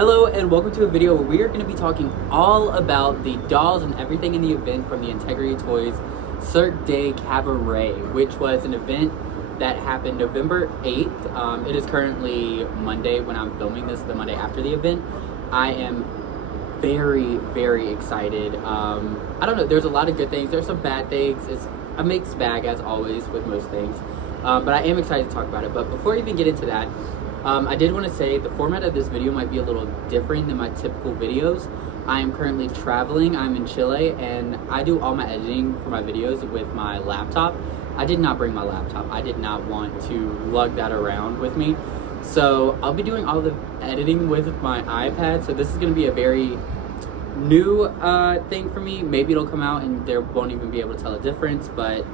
Hello and welcome to a video where we are going to be talking all about the dolls and everything in the event from the Integrity Toys CIRQUE CABAET, which was an event that happened November 8th. It is currently Monday when I'm filming this, the Monday after the event. I am very, very excited. I don't know, there's a lot of good things, there's some bad things. It's a mixed bag as always with most things, but I am excited to talk about it. But before I even get into that, I did want to say the format of this video might be a little different than my typical videos. I am currently traveling. I'm in Chile and I do all my editing for my videos with my laptop. I did not bring my laptop. I did not want to lug that around with me. So I'll be doing all the editing with my iPad. So this is going to be a very new thing for me. Maybe it'll come out and there won't even be able to tell a difference, but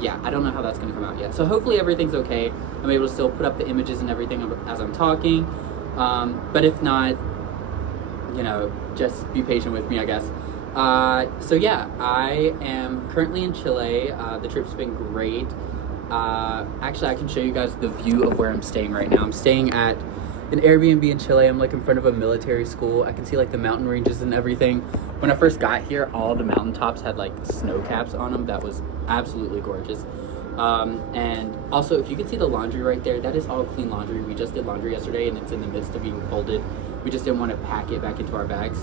yeah, I don't know how that's going to come out yet. So hopefully everything's okay. I'm able to still put up the images and everything as I'm talking. But if not, you know, just be patient with me, I guess. So yeah, I am currently in Chile. The trip's been great. Actually, I can show you guys the view of where I'm staying right now. I'm staying at an Airbnb in Chile. I'm like in front of a military school. I can see like the mountain ranges and everything. When I first got here, all the mountaintops had like snow caps on them. That was absolutely gorgeous. And also, if you can see the laundry right there, that is all clean laundry. We just did laundry yesterday and it's in the midst of being folded. We just didn't want to pack it back into our bags.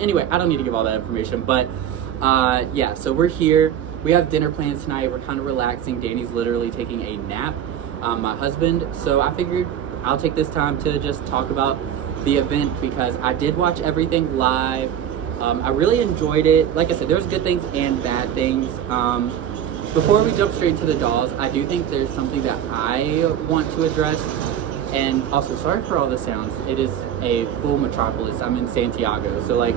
Anyway, I don't need to give all that information, but yeah, so we're here. We have dinner plans tonight. We're kind of relaxing. Danny's literally taking a nap, my husband. So I figured I'll take this time to just talk about the event because I did watch everything live. I really enjoyed it. Like I said, there's good things and bad things. Before we jump straight into the dolls, I do think there's something that I want to address. And also, sorry for all the sounds. It is a full metropolis. I'm in Santiago, so like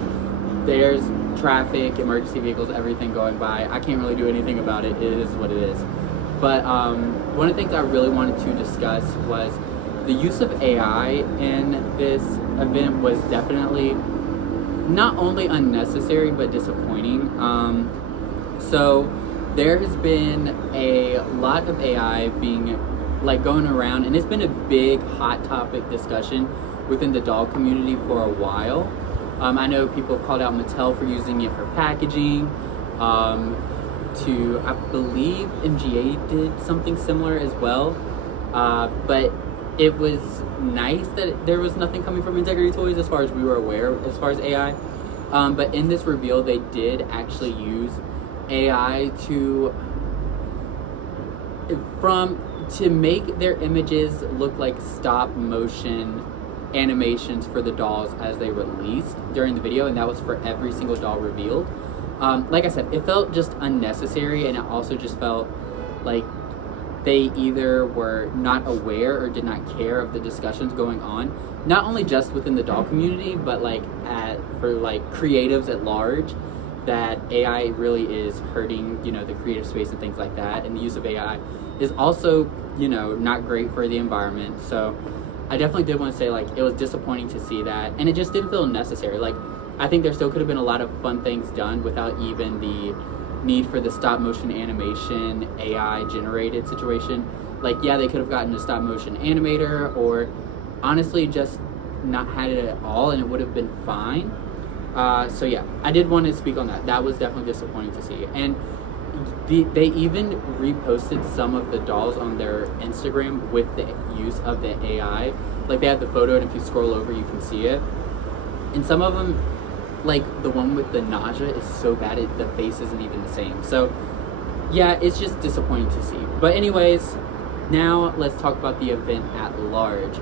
there's traffic, emergency vehicles, everything going by. I can't really do anything about it. It is what it is. But one of the things I really wanted to discuss was the use of AI in this event was definitely not only unnecessary but disappointing. So there has been a lot of AI being like going around, and it's been a big hot topic discussion within the doll community for a while. I know people have called out Mattel for using it for packaging. I believe MGA did something similar as well. But it was nice that there was nothing coming from Integrity Toys as far as we were aware as far as AI. But in this reveal, they did actually use AI to make their images look like stop motion animations for the dolls as they released during the video, and that was for every single doll revealed. Like I said, it felt just unnecessary, and it also just felt like they either were not aware or did not care of the discussions going on, not only just within the doll community, but like for like creatives at large, that AI really is hurting, you know, the creative space and things like that. And the use of AI is also, you know, not great for the environment. So I definitely did want to say, like, it was disappointing to see that, and it just didn't feel necessary. Like, I think there still could have been a lot of fun things done without even the need for the stop motion animation AI generated situation. Like, yeah, they could have gotten a stop motion animator, or honestly just not had it at all, and it would have been fine. So yeah, I did want to speak on that. That was definitely disappointing to see. And they even reposted some of the dolls on their Instagram with the use of the AI. Like, they had the photo, and if you scroll over, you can see it. And some of them, like the one with the nausea, is so bad the face isn't even the same. So yeah, it's just disappointing to see. But anyways, now let's talk about the event at large.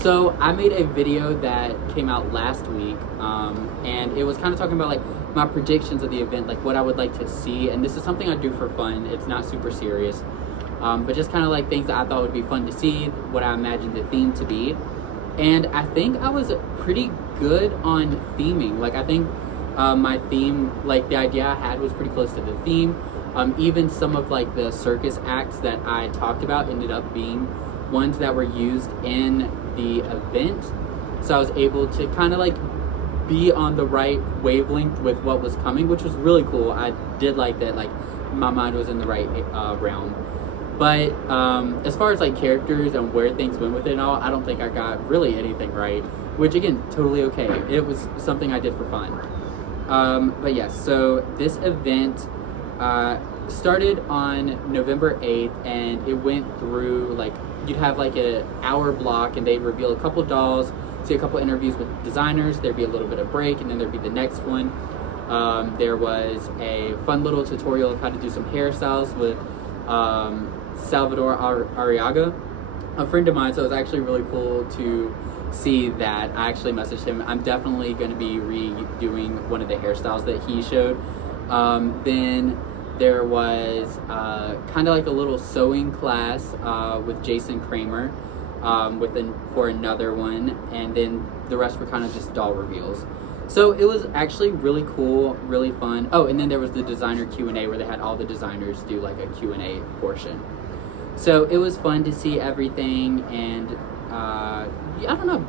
So I made a video that came out last week, and it was kind of talking about like my predictions of the event, like what I would like to see. And this is something I do for fun. It's not super serious, but just kind of like things that I thought would be fun to see, what I imagined the theme to be. And I think I was pretty good on theming. Like, I think my theme, like the idea I had was pretty close to the theme. Even some of like the circus acts that I talked about ended up being ones that were used in the event. So I was able to kind of like be on the right wavelength with what was coming, which was really cool. I did like that, like my mind was in the right realm. But as far as like characters and where things went with it and all, I don't think I got really anything right, which again, totally okay. It was something I did for fun. But yes, so this event started on November 8th, and it went through, like, you'd have like an hour block, and they'd reveal a couple dolls, see a couple interviews with designers, there'd be a little bit of break, and then there'd be the next one. There was a fun little tutorial of how to do some hairstyles with Salvador Arriaga, a friend of mine, so it was actually really cool to see that. I actually messaged him. I'm definitely going to be redoing one of the hairstyles that he showed. Then there was kind of like a little sewing class with Jason Kramer for another one, and then the rest were kind of just doll reveals. So it was actually really cool, really fun. Oh, and then there was the designer Q&A where they had all the designers do like a Q&A portion. So it was fun to see everything, and I don't know,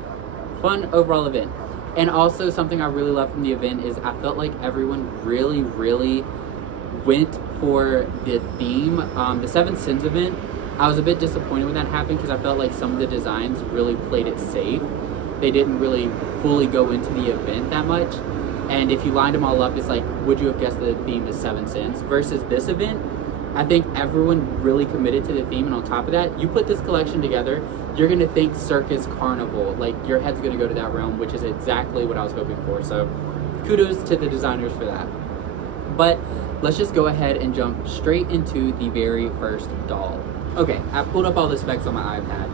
fun overall event. And also something I really loved from the event is I felt like everyone really, really went for the theme. The Seven Sins event, I was a bit disappointed when that happened because I felt like some of the designs really played it safe. They didn't really fully go into the event that much. And if you lined them all up, it's like, would you have guessed the theme is Seven Sins? Versus this event, I think everyone really committed to the theme, and on top of that, you put this collection together, you're gonna think circus carnival. Like, your head's gonna go to that realm, which is exactly what I was hoping for. So kudos to the designers for that. But let's just go ahead and jump straight into the very first doll. Okay, I pulled up all the specs on my iPad.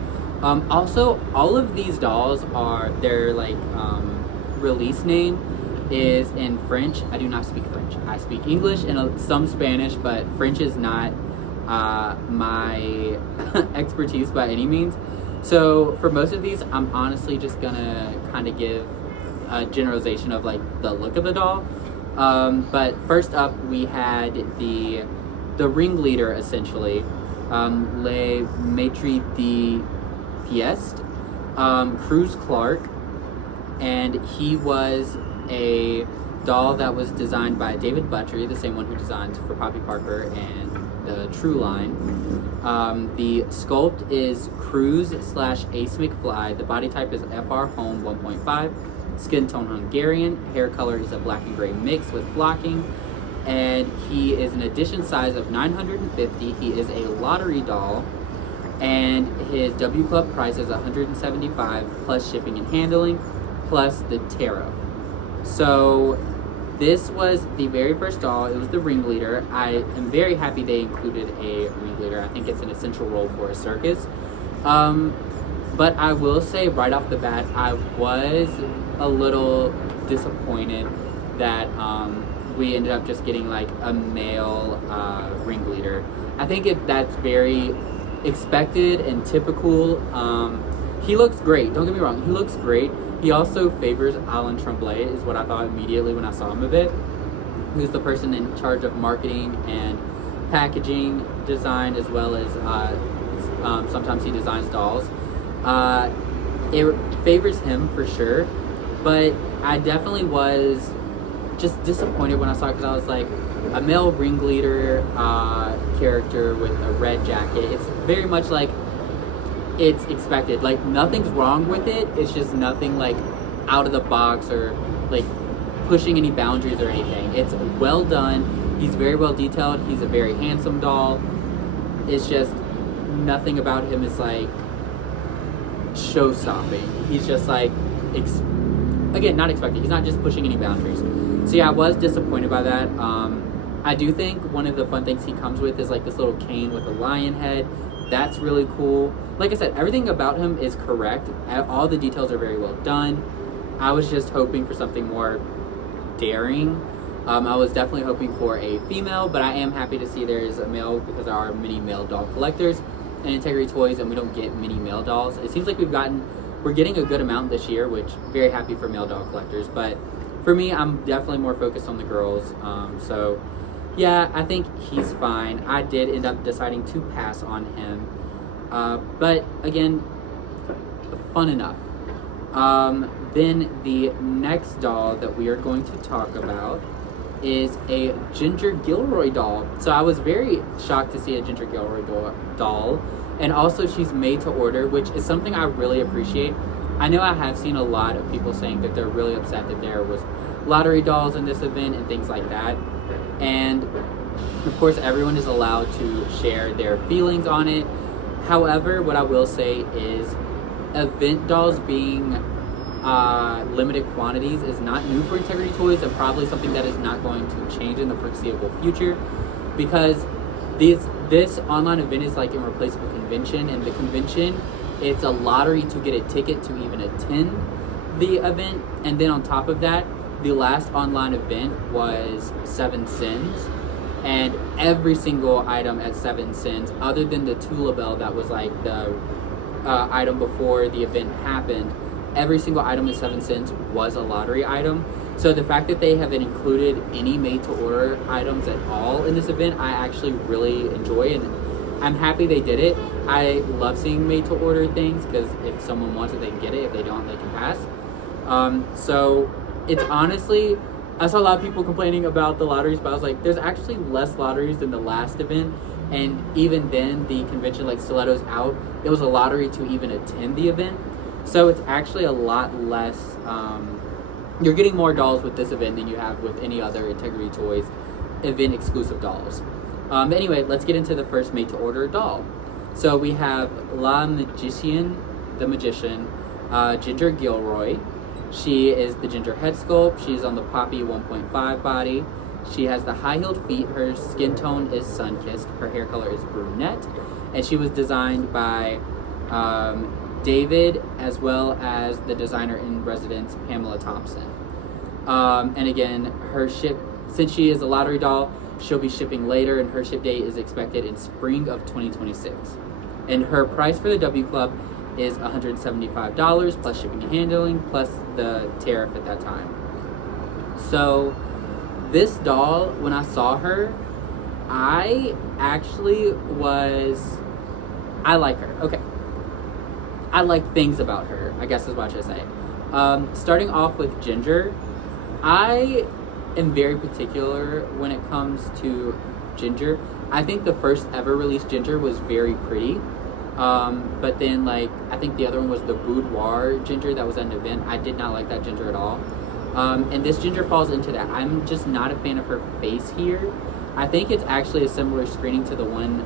Also, all of these dolls are, their like release name is in French. I do not speak French. I speak English and some Spanish, but French is not my expertise by any means. So for most of these, I'm honestly just gonna kind of give a generalization of like the look of the doll. But first up, we had the ringleader, essentially, Le Maître de Pièce, Cruz Clark, and he was a doll that was designed by David Buttrey, the same one who designed for Poppy Parker and the True line. The sculpt is Cruz/Ace McFly. The body type is FR Home 1.5. Skin tone Hungarian. Hair color is a black and gray mix with flocking. And he is an edition size of 950. He is a lottery doll. And his W Club price is $175 plus shipping and handling plus the tariff. So this was the very first doll. It was the ringleader. I am very happy they included a ringleader. I think it's an essential role for a circus. But I will say right off the bat, I was a little disappointed that we ended up just getting like a male ringleader. I think that's very expected and typical. He looks great, don't get me wrong, he looks great. He also favors Alan Tremblay, is what I thought immediately when I saw him a bit, who's the person in charge of marketing and packaging design, as well as sometimes he designs dolls. It favors him for sure, but I definitely was just disappointed when I saw it, because I was like, a male ringleader character with a red jacket, it's very much like it's expected. Like, nothing's wrong with it, it's just nothing like out of the box or like pushing any boundaries or anything. It's well done, he's very well detailed, he's a very handsome doll. It's just nothing about him is like show-stopping. He's just like again, not expected. He's not just pushing any boundaries. So yeah, I was disappointed by that. I do think one of the fun things he comes with is like this little cane with a lion head. That's really cool. Like I said, everything about him is correct. All the details are very well done. I was just hoping for something more daring. I was definitely hoping for a female, but I am happy to see there is a male, because there are many male doll collectors in Integrity Toys, and we don't get many male dolls. It seems like we're getting a good amount this year, which very happy for male doll collectors. But for me, I'm definitely more focused on the girls. So yeah, I think he's fine. I did end up deciding to pass on him. But again, fun enough. Then the next doll that we are going to talk about is a Ginger Gilroy doll. So I was very shocked to see a Ginger Gilroy doll. And also she's made to order, which is something I really appreciate. I know I have seen a lot of people saying that they're really upset that there was lottery dolls in this event and things like that. And of course, everyone is allowed to share their feelings on it. However, what I will say is event dolls being limited quantities is not new for Integrity Toys, and probably something that is not going to change in the foreseeable future, because this online event is like in replace of a convention, and the convention, it's a lottery to get a ticket to even attend the event. And then on top of that, the last online event was 7 Sins, and every single item at 7 Sins, other than the Tula Bell that was like the item before the event happened, every single item in 7 Sins was a lottery item. So the fact that they haven't included any made-to-order items at all in this event, I actually really enjoy, and I'm happy they did it. I love seeing made-to-order things, because if someone wants it, they can get it. If they don't, they can pass. So it's honestly, I saw a lot of people complaining about the lotteries, but I was like, there's actually less lotteries than the last event. And even then, the convention, like Stiletto's out, it was a lottery to even attend the event. So it's actually a lot less, you're getting more dolls with this event than you have with any other Integrity Toys event exclusive dolls. Anyway, let's get into the first made-to-order doll. So we have La Magician, the Magician, Ginger Gilroy. She is the ginger head sculpt. She's on the Poppy 1.5 body. She has the high-heeled feet. Her skin tone is sun-kissed. Her hair color is brunette. And she was designed by David, as well as the designer in residence, Pamela Thompson. And again, since she is a lottery doll, she'll be shipping later, and her ship date is expected in spring of 2026. And her price for the W Club is $175 plus shipping and handling plus the tariff at that time. So this doll, when I saw her, I like her. Okay. I like things about her, I guess is what I should say. Starting off with Ginger, I am very particular when it comes to Ginger. I think the first ever released Ginger was very pretty. But then, like, I think the other one was the Boudoir Ginger that was at an event. I did not like that Ginger at all. And this Ginger falls into that. I'm just not a fan of her face here. I think it's actually a similar screening to the one,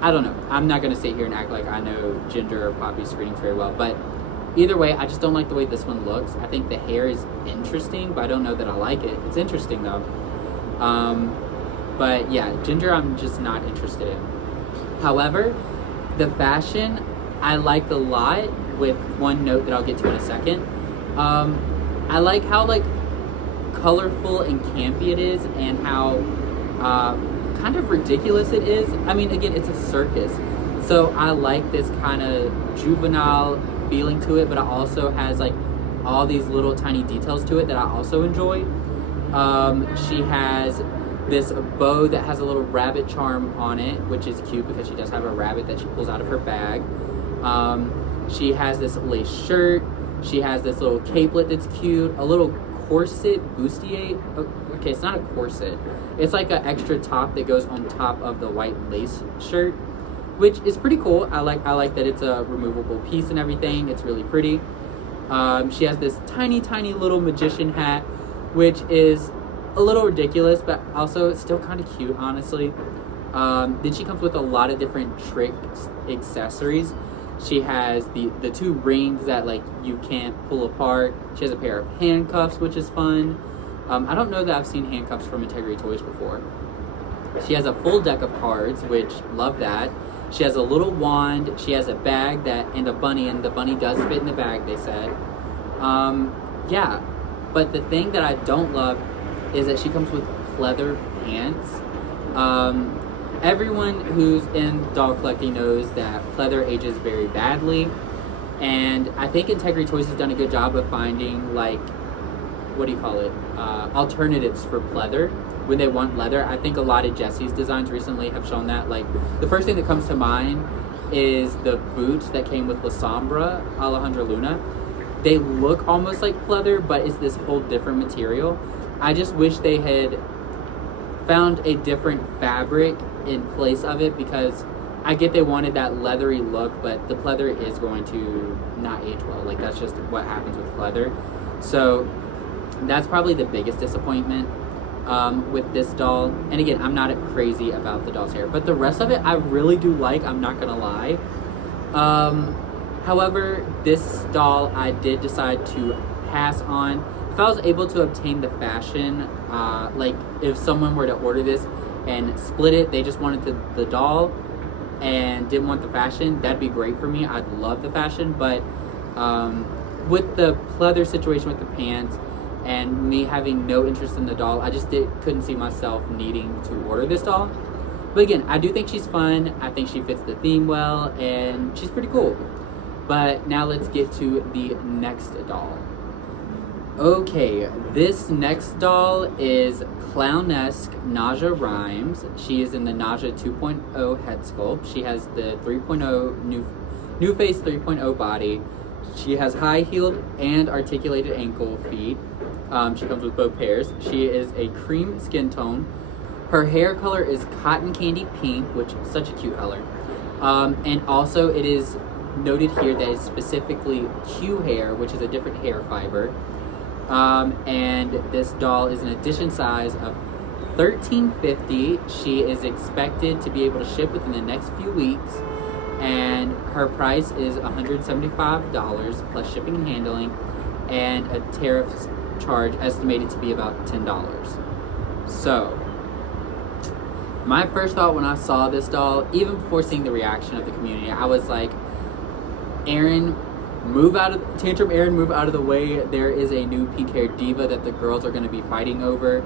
I don't know. I'm not going to sit here and act like I know Ginger or Poppy screenings very well. But either way, I just don't like the way this one looks. I think the hair is interesting, but I don't know that I like it. It's interesting, though. But yeah, Ginger I'm just not interested in. However, the fashion I liked a lot, with one note that I'll get to in a second. I like how like colorful and campy it is, and how kind of ridiculous it is. I mean, again, it's a circus, so I like this kind of juvenile feeling to it, but it also has like all these little tiny details to it that I also enjoy. She has this bow that has a little rabbit charm on it, which is cute because she does have a rabbit that she pulls out of her bag. She has this lace shirt. She has this little capelet that's cute. A little corset bustier. Okay, it's not a corset. It's like an extra top that goes on top of the white lace shirt, which is pretty cool. I like that it's a removable piece and everything. It's really pretty. She has this tiny, tiny little magician hat, which is a little ridiculous, but also it's still kind of cute, honestly. Then she comes with a lot of different trick accessories. She has the two rings that like you can't pull apart. She has a pair of handcuffs, which is fun. I don't know that I've seen handcuffs from Integrity Toys before. She has a full deck of cards, which love that. She has a little wand. She has a bag and the bunny does fit in the bag, they said. Yeah, but the thing that I don't love is that she comes with pleather pants. Everyone who's in doll collecting knows that pleather ages very badly, and I think Integrity Toys has done a good job of finding, like, alternatives for pleather when they want leather. I think a lot of Jessie's designs recently have shown that. Like, the first thing that comes to mind is the boots that came with La Sombra, Alejandra Luna. They look almost like pleather, but it's this whole different material. I just wish they had found a different fabric in place of it, because I get they wanted that leathery look, but the pleather is going to not age well. Like, that's just what happens with pleather. So that's probably the biggest disappointment with this doll. And again, I'm not crazy about the doll's hair, but the rest of it I really do like, I'm not gonna lie. However, this doll I did decide to pass on. If I was able to obtain the fashion, like if someone were to order this and split it, they just wanted the doll and didn't want the fashion, that'd be great for me. I'd love the fashion, but with the pleather situation with the pants and me having no interest in the doll, I just couldn't see myself needing to order this doll. But again, I do think she's fun. I think she fits the theme well, and she's pretty cool. But now let's get to the next doll. Okay, this next doll is Clownesque Naja Rhymes. She is in the Naja 2.0 head sculpt. She has the 3.0 new face 3.0 body. She has high-heeled and articulated ankle feet. She comes with both pairs. She is a cream skin tone. Her hair color is cotton candy pink, which is such a cute color. And also it is noted here that it's specifically Q hair, which is a different hair fiber. And this doll is an edition size of $13.50. She is expected to be able to ship within the next few weeks, and her price is $175 plus shipping and handling, and a tariff charge estimated to be about $10. So, my first thought when I saw this doll, even before seeing the reaction of the community, I was like, Aaron, move out of the way. There is a new pink-haired diva that the girls are going to be fighting over.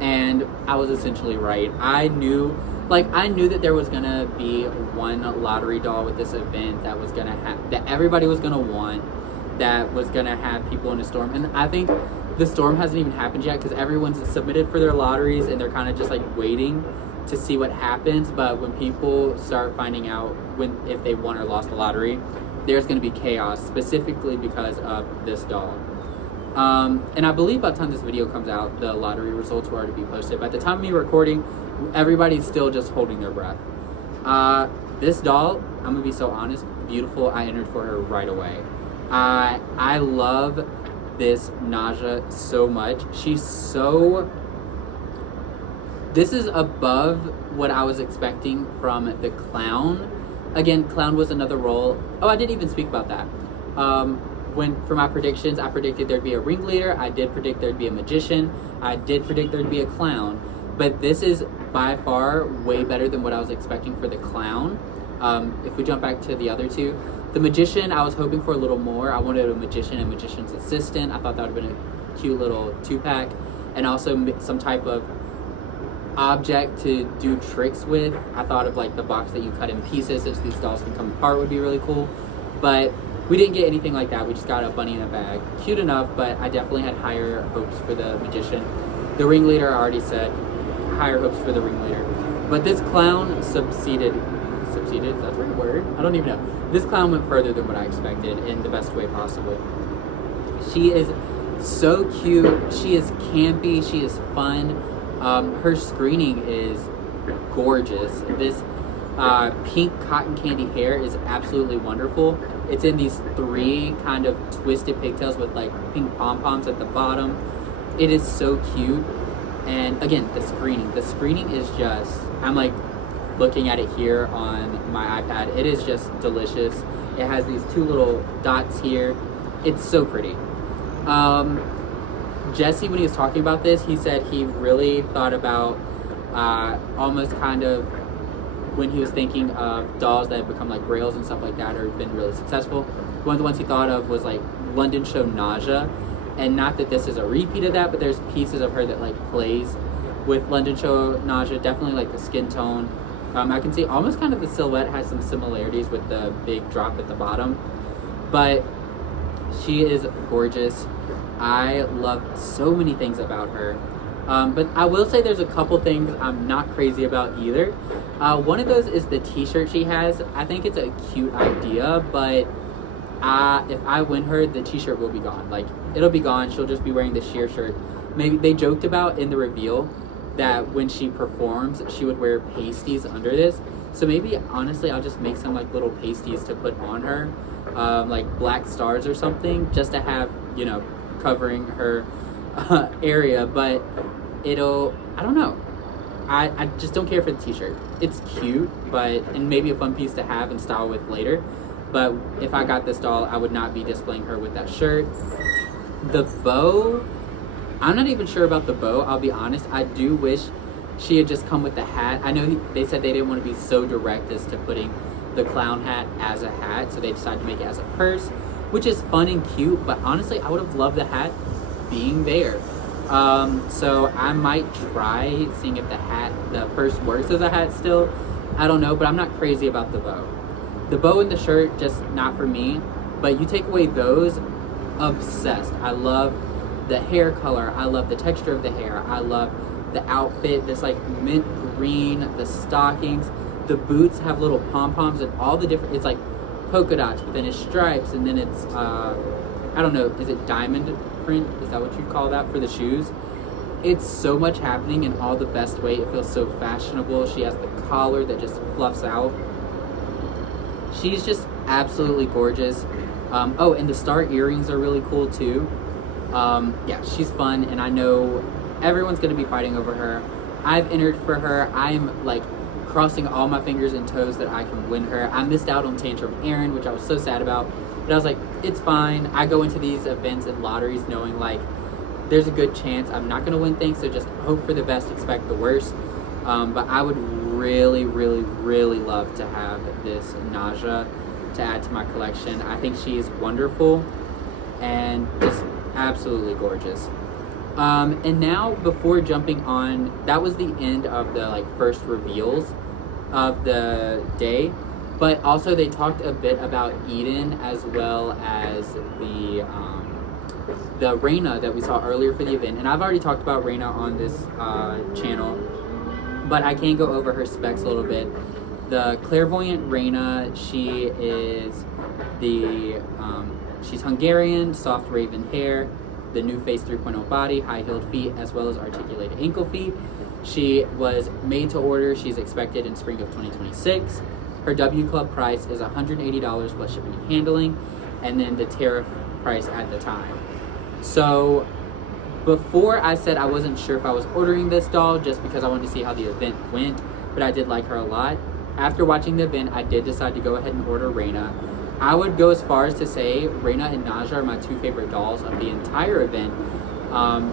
And I was essentially right. I knew that there was going to be one lottery doll with this event that was going to have, that everybody was going to want, that was going to have people in a storm. And I think the storm hasn't even happened yet because everyone's submitted for their lotteries and they're kind of just like waiting to see what happens. But when people start finding out if they won or lost the lottery, there's going to be chaos, specifically because of this doll. And I believe by the time this video comes out, the lottery results will already be posted. But at the time of me recording, everybody's still just holding their breath. This doll, I'm going to be so honest, beautiful. I entered for her right away. I love this Naja so much. This is above what I was expecting from the clown. Again, clown was another role. Oh, I didn't even speak about that. For my predictions, I predicted there'd be a ringleader. I did predict there'd be a magician. I did predict there'd be a clown. But this is by far way better than what I was expecting for the clown. If we jump back to the other two, the magician, I was hoping for a little more. I wanted a magician and magician's assistant. I thought that would have been a cute little 2-pack. And also some type of object to do tricks with. I thought of like the box that you cut in pieces since these dolls can come apart would be really cool. But we didn't get anything like that. We just got a bunny in a bag. Cute enough, but I definitely had higher hopes for the magician. The ringleader, I already said, higher hopes for the ringleader. But this clown succeeded, is that the right word? I don't even know. This clown went further than what I expected in the best way possible. She is so cute. She is campy. She is fun. Her screening is gorgeous. This pink cotton candy hair is absolutely wonderful. It's in these 3 kind of twisted pigtails with like pink pom-poms at the bottom. It is so cute. And again, the screening is just, I'm like looking at it here on my iPad. It is just delicious. It has these 2 little dots here. It's so pretty. Jesse, when he was talking about this, he said he really thought about almost kind of when he was thinking of dolls that have become like grails and stuff like that or been really successful. One of the ones he thought of was like London Show Naja. And not that this is a repeat of that, but there's pieces of her that like plays with London Show Naja. Definitely like the skin tone. I can see almost kind of the silhouette has some similarities with the big drop at the bottom. But she is gorgeous. I love so many things about her. But I will say there's a couple things I'm not crazy about either. One of those is the t-shirt she has. I think it's a cute idea, but if I win her, the t-shirt will be gone. Like, it'll be gone. She'll just be wearing the sheer shirt. Maybe they joked about in the reveal that when she performs, she would wear pasties under this. So maybe, honestly, I'll just make some like little pasties to put on her, like black stars or something, just to have, you know, covering her area. But I don't know. I just don't care for the t-shirt. It's cute, and maybe a fun piece to have and style with later. But if I got this doll, I would not be displaying her with that shirt. The bow, I'm not even sure about the bow, I'll be honest. I do wish she had just come with the hat. I know they said they didn't want to be so direct as to putting the clown hat as a hat, so they decided to make it as a purse, which is fun and cute, but honestly, I would have loved the hat being there. So I might try seeing if the purse works as a hat still. I don't know, but I'm not crazy about the bow. The bow and the shirt, just not for me. But you take away those, obsessed. I love the hair color. I love the texture of the hair. I love the outfit, this like mint green, the stockings. The boots have little pom-poms and all the different, it's like polka dots, but then it's stripes, and then it's, I don't know, is it diamond print? Is that what you'd call that for the shoes? It's so much happening in all the best way. It feels so fashionable. She has the collar that just fluffs out. She's just absolutely gorgeous. Oh, and the star earrings are really cool too. Yeah, she's fun, and I know everyone's gonna be fighting over her. I've entered for her. I'm like crossing all my fingers and toes that I can win her. I missed out on Tantrum Aaron, which I was so sad about, but I was like, it's fine. I go into these events and lotteries knowing like there's a good chance I'm not gonna win things, so just hope for the best, expect the worst. But I would really, really, really love to have this Naja to add to my collection. I think she is wonderful and just absolutely gorgeous. And now, before jumping on, that was the end of the like first reveals of the day, but also they talked a bit about Eden as well as the Raina that we saw earlier for the event. And I've already talked about Raina on this channel, but I can go over her specs a little bit. The clairvoyant Raina, she is she's Hungarian, soft raven hair, the new Face 3.0 body, high-heeled feet, as well as articulated ankle feet. She was made to order. She's expected in spring of 2026. Her W Club price is $180 plus shipping and handling, and then the tariff price at the time. So before I said I wasn't sure if I was ordering this doll just because I wanted to see how the event went, but I did like her a lot. After watching the event, I did decide to go ahead and order Raina. I would go as far as to say Raina and Naja are my two favorite dolls of the entire event.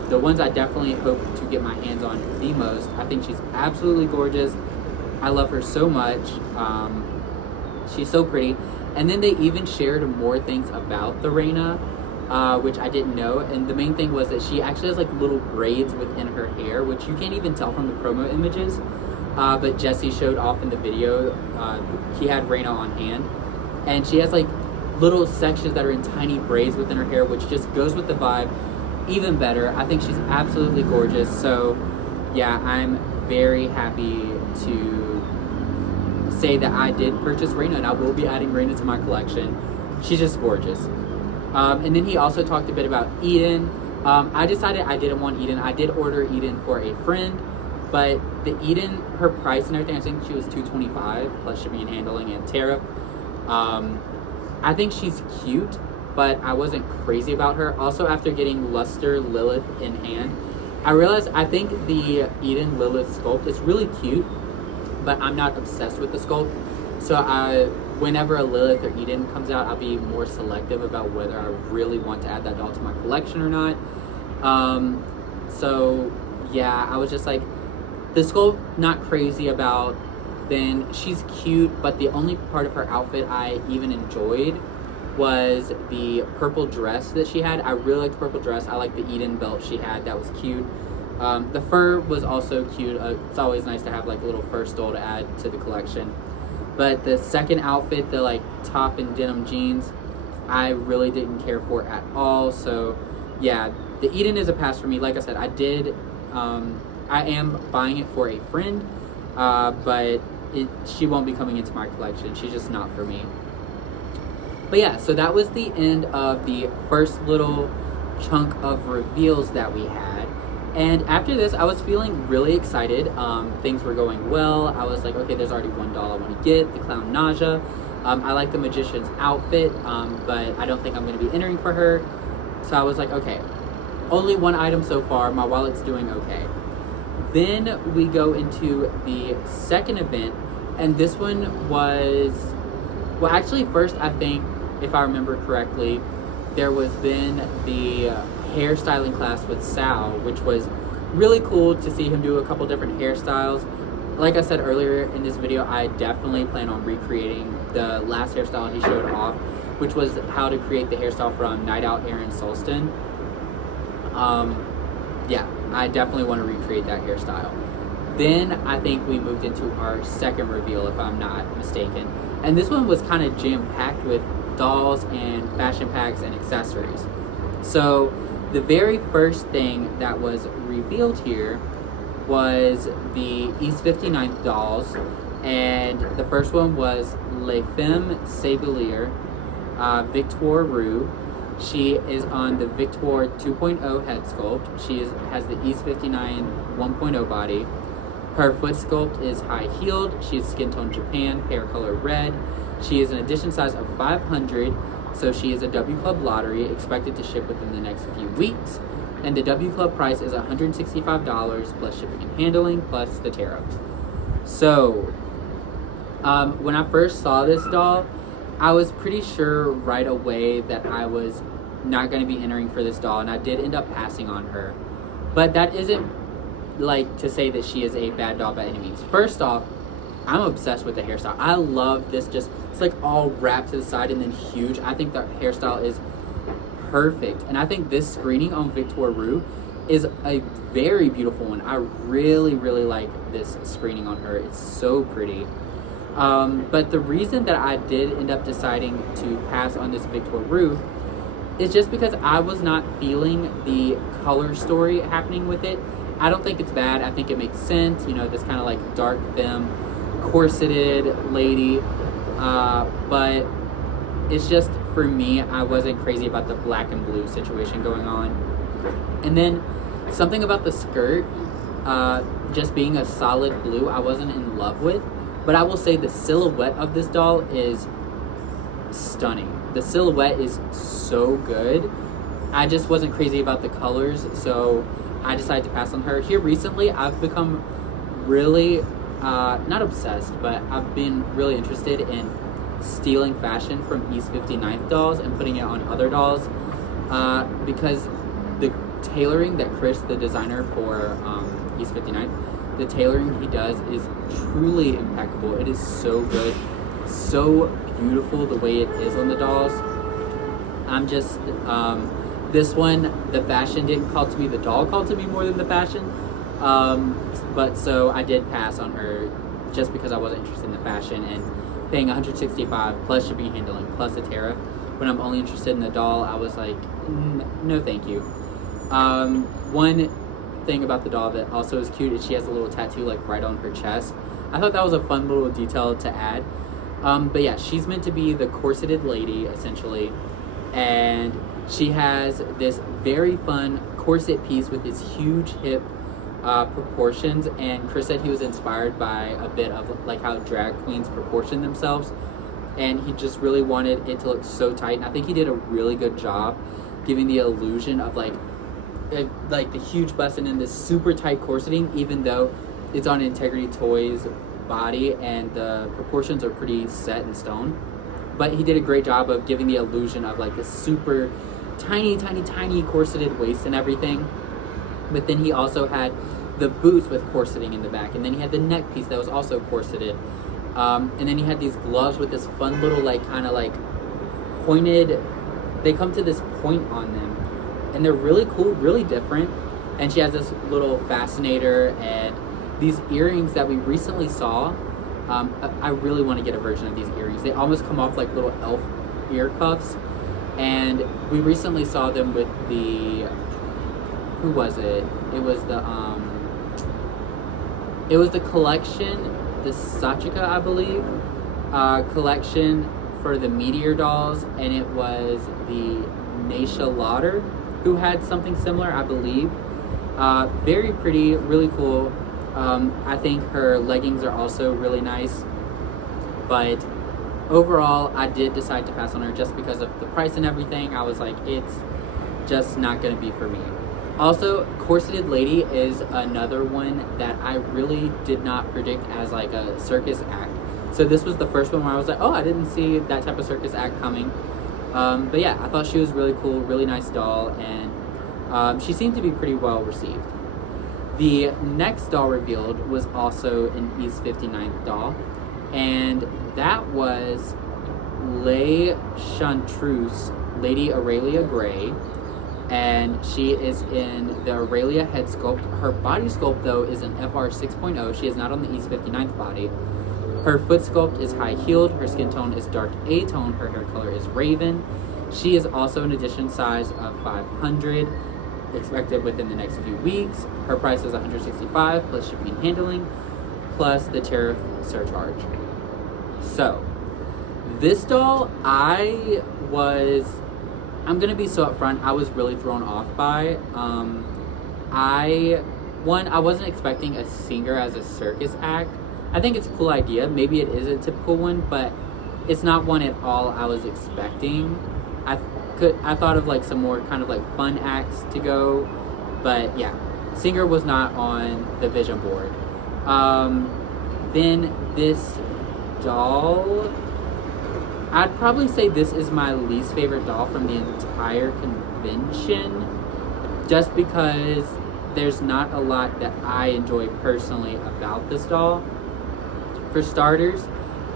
The ones I definitely hope to get my hands on the most. I think she's absolutely gorgeous. I love her so much. She's so pretty. And then they even shared more things about the Raina, which I didn't know. And the main thing was that she actually has like little braids within her hair, which you can't even tell from the promo images. But Jesse showed off in the video. He had Raina on hand. And she has like little sections that are in tiny braids within her hair, which just goes with the vibe even better. I think she's absolutely gorgeous. So yeah, I'm very happy to say that I did purchase Raina, and I will be adding Raina to my collection. She's just gorgeous. And then he also talked a bit about Eden. I decided I didn't want Eden. I did order Eden for a friend, but the Eden, her price and everything, I think she was $225 plus shipping and handling and tariff. I think she's cute, but I wasn't crazy about her. Also, after getting Luster Lilith in hand, I realized I think the Eden Lilith sculpt is really cute, but I'm not obsessed with the sculpt. So whenever a Lilith or Eden comes out, I'll be more selective about whether I really want to add that doll to my collection or not. So yeah, I was just like, the sculpt, not crazy about. Then she's cute, but the only part of her outfit I even enjoyed was the purple dress that she had. I really liked the purple dress. I liked the Eden belt she had. That was cute. The fur was also cute. It's always nice to have like a little fur stole to add to the collection. But the second outfit, the like top and denim jeans, I really didn't care for at all. So yeah, the Eden is a pass for me. Like I said, I am buying it for a friend, but she won't be coming into my collection. She's just not for me. But yeah, so that was the end of the first little chunk of reveals that we had. And after this, I was feeling really excited. Things were going well. I was like, okay, there's already one doll I want to get, the Clown Naja. I like the magician's outfit, but I don't think I'm going to be entering for her. So I was like, okay, only one item so far. My wallet's doing okay. Then we go into the second event, and this one was, well, actually, first, I think, if I remember correctly, there was then the hairstyling class with Sal, which was really cool to see him do a couple different hairstyles. Like I said earlier in this video, I definitely plan on recreating the last hairstyle he showed off, which was how to create the hairstyle from Night Out Aaron Solston. Yeah, I definitely want to recreate that hairstyle. Then I think we moved into our second reveal, if I'm not mistaken. And this one was kind of jam-packed with dolls and fashion packs and accessories. So the very first thing that was revealed here was the East 59th dolls, and the first one was Les Femmes Sabelier, Victoire Rue. She is on the Victoire 2.0 head sculpt. She has the East 59 1.0 body. Her foot sculpt is high heeled. She is skin tone Japan, hair color red. She is an edition size of 500, so she is a W Club lottery, expected to ship within the next few weeks. And the W Club price is $165 plus shipping and handling plus the tariff. So, when I first saw this doll, I was pretty sure right away that I was not going to be entering for this doll, and I did end up passing on her. But that isn't like to say that she is a bad doll by any means. First off, I'm obsessed with the hairstyle. I love this, just, it's like all wrapped to the side and then huge. I think that hairstyle is perfect. And I think this screening on Victoire Rue is a very beautiful one. I really, really like this screening on her. It's so pretty. But the reason that I did end up deciding to pass on this Victoire Rue is just because I was not feeling the color story happening with it. I don't think it's bad. I think it makes sense. You know, this kind of like dark femme, corseted lady. But it's just, for me, I wasn't crazy about the black and blue situation going on. And then something about the skirt, just being a solid blue, I wasn't in love with. But I will say the silhouette of this doll is stunning. The silhouette is so good. I just wasn't crazy about the colors, so I decided to pass on her. Here recently, I've become really, not obsessed, but I've been really interested in stealing fashion from East 59th dolls and putting it on other dolls, because the tailoring that Chris, the designer for East 59th, the tailoring he does is truly impeccable. It is so good, so beautiful the way it is on the dolls. I'm just, this one, the fashion didn't call to me, the doll called to me more than the fashion. But so I did pass on her just because I wasn't interested in the fashion, and paying $165 plus shipping and handling plus the tariff when I'm only interested in the doll, I was like, no thank you. One thing about the doll that also is cute is she has a little tattoo like right on her chest. I thought that was a fun little detail to add. But yeah, she's meant to be the corseted lady essentially, and she has this very fun corset piece with this huge hip proportions, and Chris said he was inspired by a bit of like how drag queens proportion themselves, and he just really wanted it to look so tight, and I think he did a really good job giving the illusion of like the huge bust and then this super tight corseting, even though it's on Integrity Toys body and the proportions are pretty set in stone. But he did a great job of giving the illusion of like this super tiny corseted waist and everything. But then he also had the boots with corseting in the back, and then he had the neck piece that was also corseted, and then he had these gloves with this fun little like kind of like pointed, they come to this point on them, and they're really cool, really different. And she has this little fascinator and these earrings that we recently saw. I really want to get a version of these earrings. They almost come off like little elf ear cuffs, and we recently saw them with the, who was it? It was the collection, the Sachika, I believe, collection for the Meteor dolls, and it was the Naisha Lauder who had something similar, I believe. Very pretty, really cool. I think her leggings are also really nice, but overall, I did decide to pass on her just because of the price and everything. I was like, it's just not going to be for me. Also, Corseted Lady is another one that I really did not predict as like a circus act. So this was the first one where I was like, oh, I didn't see that type of circus act coming. But yeah, I thought she was really cool, really nice doll, and she seemed to be pretty well received. The next doll revealed was also an East 59th doll, and that was Le Chantreuse, Lady Aurelia Gray, and she is in the Aurelia head sculpt. Her body sculpt, though, is an FR 6.0. She is not on the East 59th body. Her foot sculpt is high-heeled, her skin tone is dark A-tone, her hair color is raven. She is also an edition size of 500, expected within the next few weeks. Her price is $165 plus shipping and handling, plus the tariff surcharge. So, this doll, I'm gonna be so upfront, I was really thrown off by. I wasn't expecting a singer as a circus act. I think it's a cool idea. Maybe it is a typical one, but it's not one at all I was expecting. I thought of like some more kind of like fun acts to go, but yeah, singer was not on the vision board. Then this doll, I'd probably say this is my least favorite doll from the entire convention, just because there's not a lot that I enjoy personally about this doll. For starters,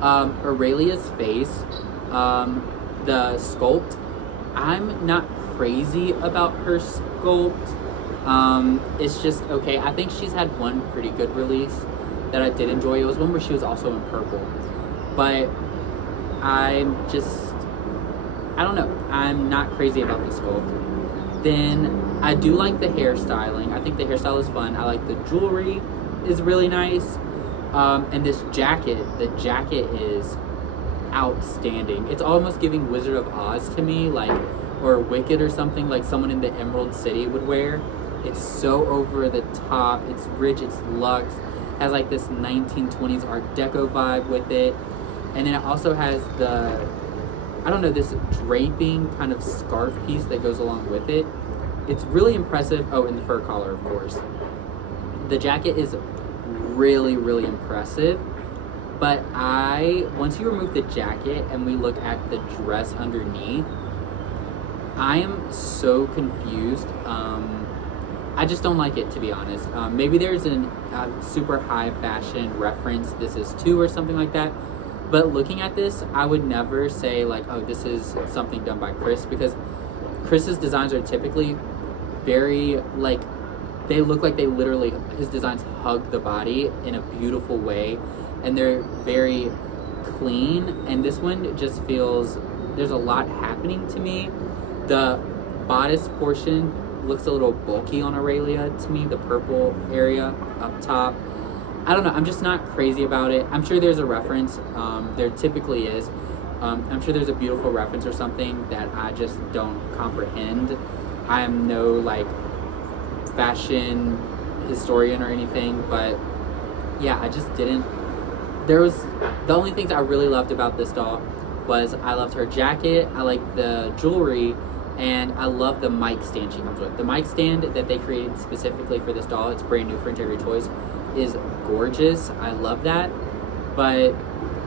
Aurelia's face, the sculpt, I'm not crazy about her sculpt. It's just okay. I think she's had one pretty good release that I did enjoy. It was one where she was also in purple. But I don't know. I'm not crazy about the sculpt. Then I do like the hairstyling. I think the hairstyle is fun. I like the jewelry is really nice. And this jacket, the jacket is outstanding. It's almost giving Wizard of Oz to me, like, or Wicked or something, like someone in the Emerald City would wear. It's so over the top. It's rich. It's luxe. Has like this 1920s Art Deco vibe with it. And then it also has this draping kind of scarf piece that goes along with it. It's really impressive. Oh, and the fur collar, of course. The jacket is really, really impressive. But once you remove the jacket and we look at the dress underneath, I am so confused. I just don't like it, to be honest. Maybe there's a super high fashion reference, this is too, or something like that. But looking at this, I would never say like, oh, this is something done by Chris, because Chris's designs are typically very like, they look like his designs hug the body in a beautiful way, and they're very clean. And this one just feels, there's a lot happening to me. The bodice portion looks a little bulky on Aurelia to me, the purple area up top. I don't know, I'm just not crazy about it. I'm sure there's a reference, there typically is. I'm sure there's a beautiful reference or something that I just don't comprehend. I am no like fashion historian or anything, but yeah, I just didn't. The only things I really loved about this doll was I loved her jacket, I liked the jewelry, and I love the mic stand she comes with. The mic stand that they created specifically for this doll, it's brand new for Integrity Toys, is gorgeous. I love that, but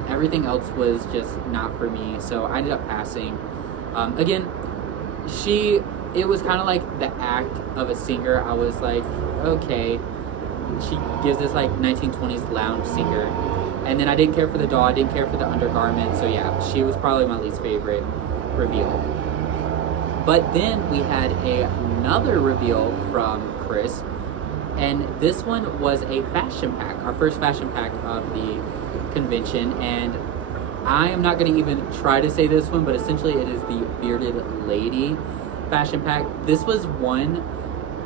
everything else was just not for me, so I ended up passing. Again, it was kind of like the act of a singer. I was like, okay, she gives this like 1920s lounge singer, and then I didn't care for the doll, I didn't care for the undergarment, so yeah, she was probably my least favorite reveal. But then we had another reveal from Chris, and this one was a fashion pack, our first fashion pack of the convention, and I am not going to even try to say this one, but essentially it is the Bearded Lady fashion pack. This was one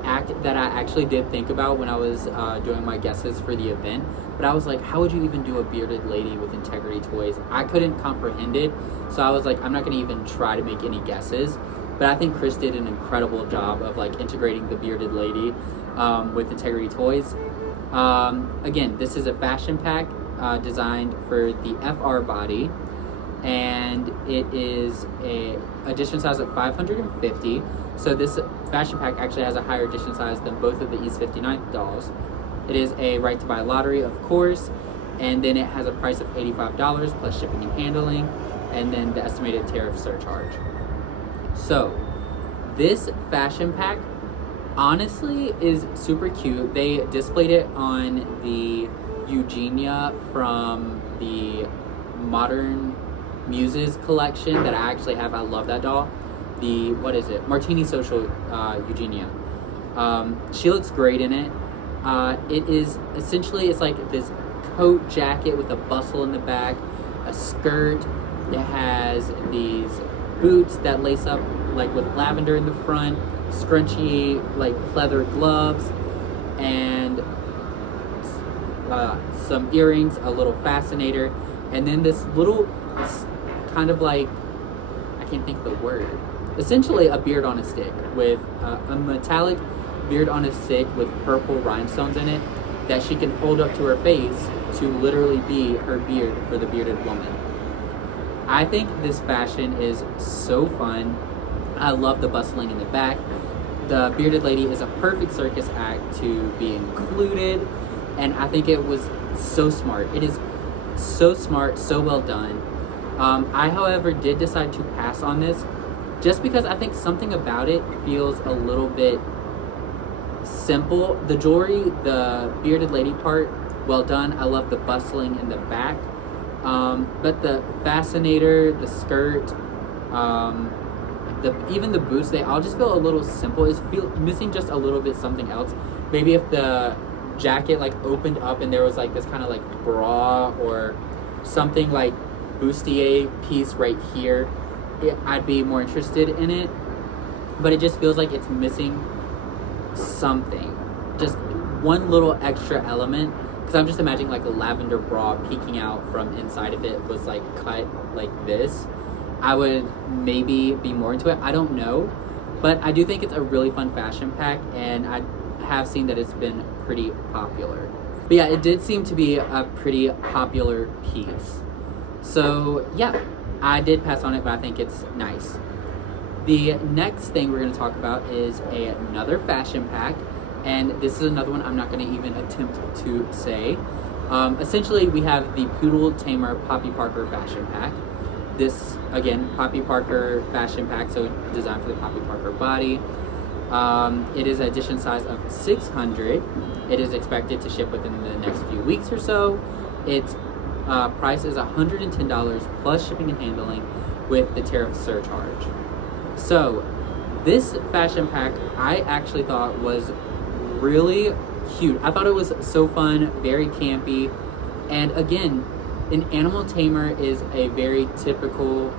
act that I actually did think about when I was doing my guesses for the event, but I was like, how would you even do a bearded lady with Integrity Toys? I couldn't comprehend it, so I was like, I'm not going to even try to make any guesses. But I think Chris did an incredible job of like integrating the bearded lady with Integrity Toys. Again, this is a fashion pack designed for the FR body, and it is a edition size of 550. So this fashion pack actually has a higher edition size than both of the East 59th dolls. It is a right to buy lottery, of course, and then it has a price of $85 plus shipping and handling, and then the estimated tariff surcharge. So this fashion pack honestly is super cute. They displayed it on the Eugenia from the Modern Muses collection that I actually have. I love that doll. The, what is it? Martini Social Eugenia. She looks great in it. It is essentially, it's like this coat jacket with a bustle in the back, a skirt. It has these boots that lace up like with lavender in the front, scrunchy like leather gloves, and some earrings, a little fascinator, and then this little kind of like, I can't think of the word, essentially a beard on a stick with a metallic beard on a stick with purple rhinestones in it that she can hold up to her face to literally be her beard for the bearded woman. I think this fashion is so fun. I love the bustling in the back. The bearded lady is a perfect circus act to be included, and I think it was so smart. It is so smart, so well done. I, however, did decide to pass on this just because I think something about it feels a little bit simple. The jewelry, the bearded lady part, well done. I love the bustling in the back. But the fascinator, the skirt, even the boots, they all just feel a little simple. It's missing just a little bit something else. Maybe if the jacket like opened up and there was like this kind of like bra or something like bustier piece right here, I'd be more interested in it. But it just feels like it's missing something, just one little extra element. Because I'm just imagining like a lavender bra peeking out from inside if it was like cut like this. I would maybe be more into it. I don't know. But I do think it's a really fun fashion pack, and I have seen that it's been pretty popular. But yeah, it did seem to be a pretty popular piece. So yeah, I did pass on it, but I think it's nice. The next thing we're going to talk about is another fashion pack. And this is another one I'm not going to even attempt to say. Essentially, we have the Poodle Tamer Poppy Parker fashion pack. This, again, Poppy Parker fashion pack, so designed for the Poppy Parker body. It is an edition size of 600. It is expected to ship within the next few weeks or so. Its price is $110 plus shipping and handling with the tariff surcharge. So, this fashion pack I actually thought was really cute. I thought it was so fun, very campy, and again, an animal tamer is a very typical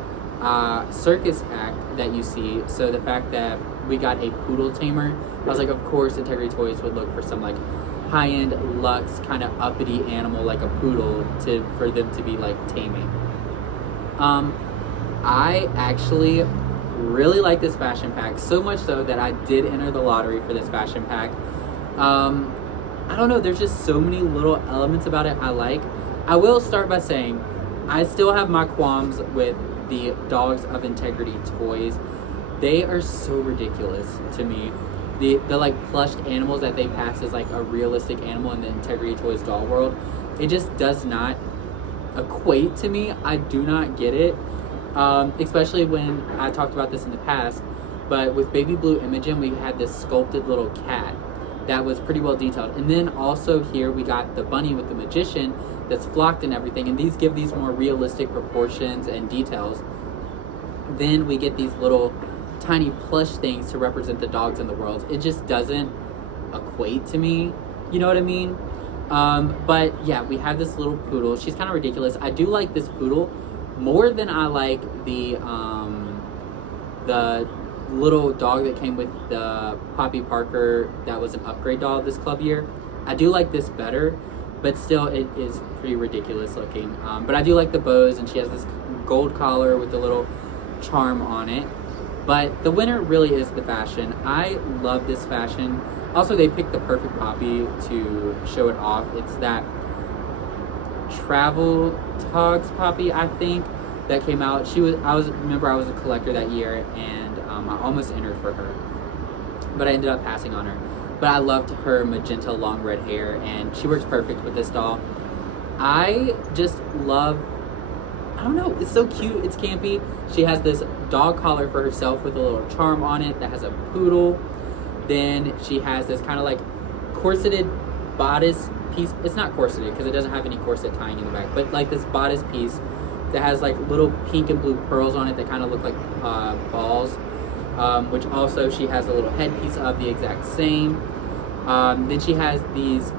circus act that you see. So the fact that we got a poodle tamer, I was like, of course Integrity Toys would look for some like high-end luxe kind of uppity animal like a poodle for them to be like taming. I actually really like this fashion pack, so much so that I did enter the lottery for this fashion pack. I don't know, there's just so many little elements about it I like. I will start by saying I still have my qualms with the Dogs of Integrity toys. They are so ridiculous to me. The like plushed animals that they pass as like a realistic animal in the Integrity Toys doll world, it just does not equate to me. I do not get it. Especially when I talked about this in the past, but with Baby Blue Imogen, we had this sculpted little cat that was pretty well detailed. And then also here we got the bunny with the magician that's flocked and everything, and these give these more realistic proportions and details. Then we get these little tiny plush things to represent the dogs in the world. It just doesn't equate to me, you know what I mean? But yeah, we have this little poodle. She's kind of ridiculous. I do like this poodle more than I like the little dog that came with the Poppy Parker that was an upgrade doll this club year. I do like this better, but still it is pretty ridiculous looking. But I do like the bows, and she has this gold collar with the little charm on it. But the winner really is the fashion. I love this fashion. Also, they picked the perfect poppy to show it off. It's that Travel Togs poppy, I think, that came out. I was a collector that year, and I almost entered for her, but I ended up passing on her. But I loved her magenta long red hair, and she works perfect with this doll. I just love, I don't know, it's so cute, it's campy. She has this dog collar for herself with a little charm on it that has a poodle. Then she has this kind of like corseted bodice piece. It's not corseted because it doesn't have any corset tying in the back, but like this bodice piece that has like little pink and blue pearls on it that kind of look like balls, which also she has a little headpiece of the exact same. Then she has these,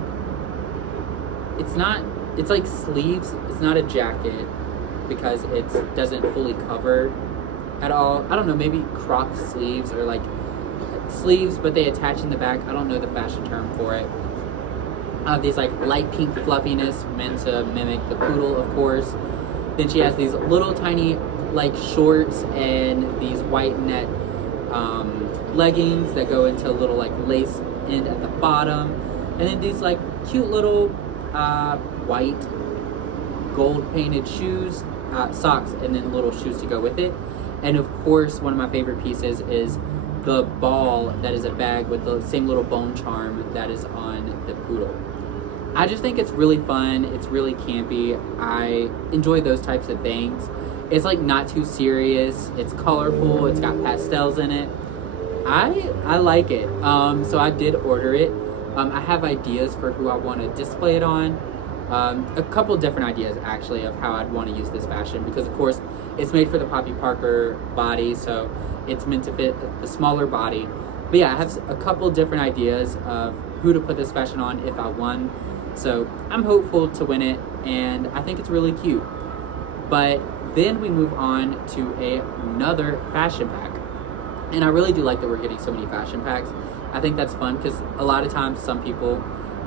it's like sleeves. It's not a jacket because it doesn't fully cover at all. I don't know, maybe cropped sleeves or like sleeves, but they attach in the back. I don't know the fashion term for it. These like light pink fluffiness meant to mimic the poodle, of course. Then she has these little tiny like shorts and these white net leggings that go into a little like lace end at the bottom, and then these like cute little white gold painted shoes, socks, and then little shoes to go with it. And of course, one of my favorite pieces is the ball that is a bag with the same little bone charm that is on the poodle. I just think it's really fun. It's really campy. I enjoy those types of things. It's like not too serious. It's colorful. It's got pastels in it. I like it. So I did order it. I have ideas for who I want to display it on. A couple different ideas actually of how I'd want to use this fashion, because of course it's made for the Poppy Parker body, so it's meant to fit the smaller body. But yeah, I have a couple different ideas of who to put this fashion on if I won. So I'm hopeful to win it, and I think it's really cute. But then we move on to another fashion pack. And I really do like that we're getting so many fashion packs. I think that's fun because a lot of times some people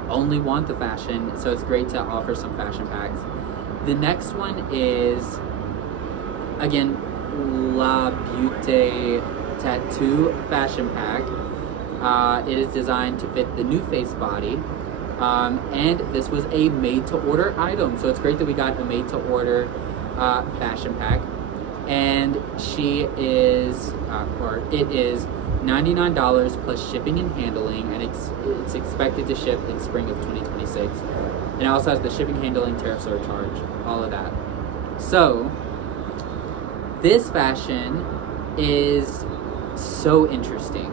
only want the fashion, so it's great to offer some fashion packs. The next one is, again, La Beauté Tattoo fashion pack. It is designed to fit the new face body. And this was a made-to-order item, so it's great that we got a made-to-order fashion pack. And she is, it is $99 plus shipping and handling, and it's expected to ship in spring of 2026. And it also has the shipping, handling, tariff surcharge, all of that. So this fashion is so interesting,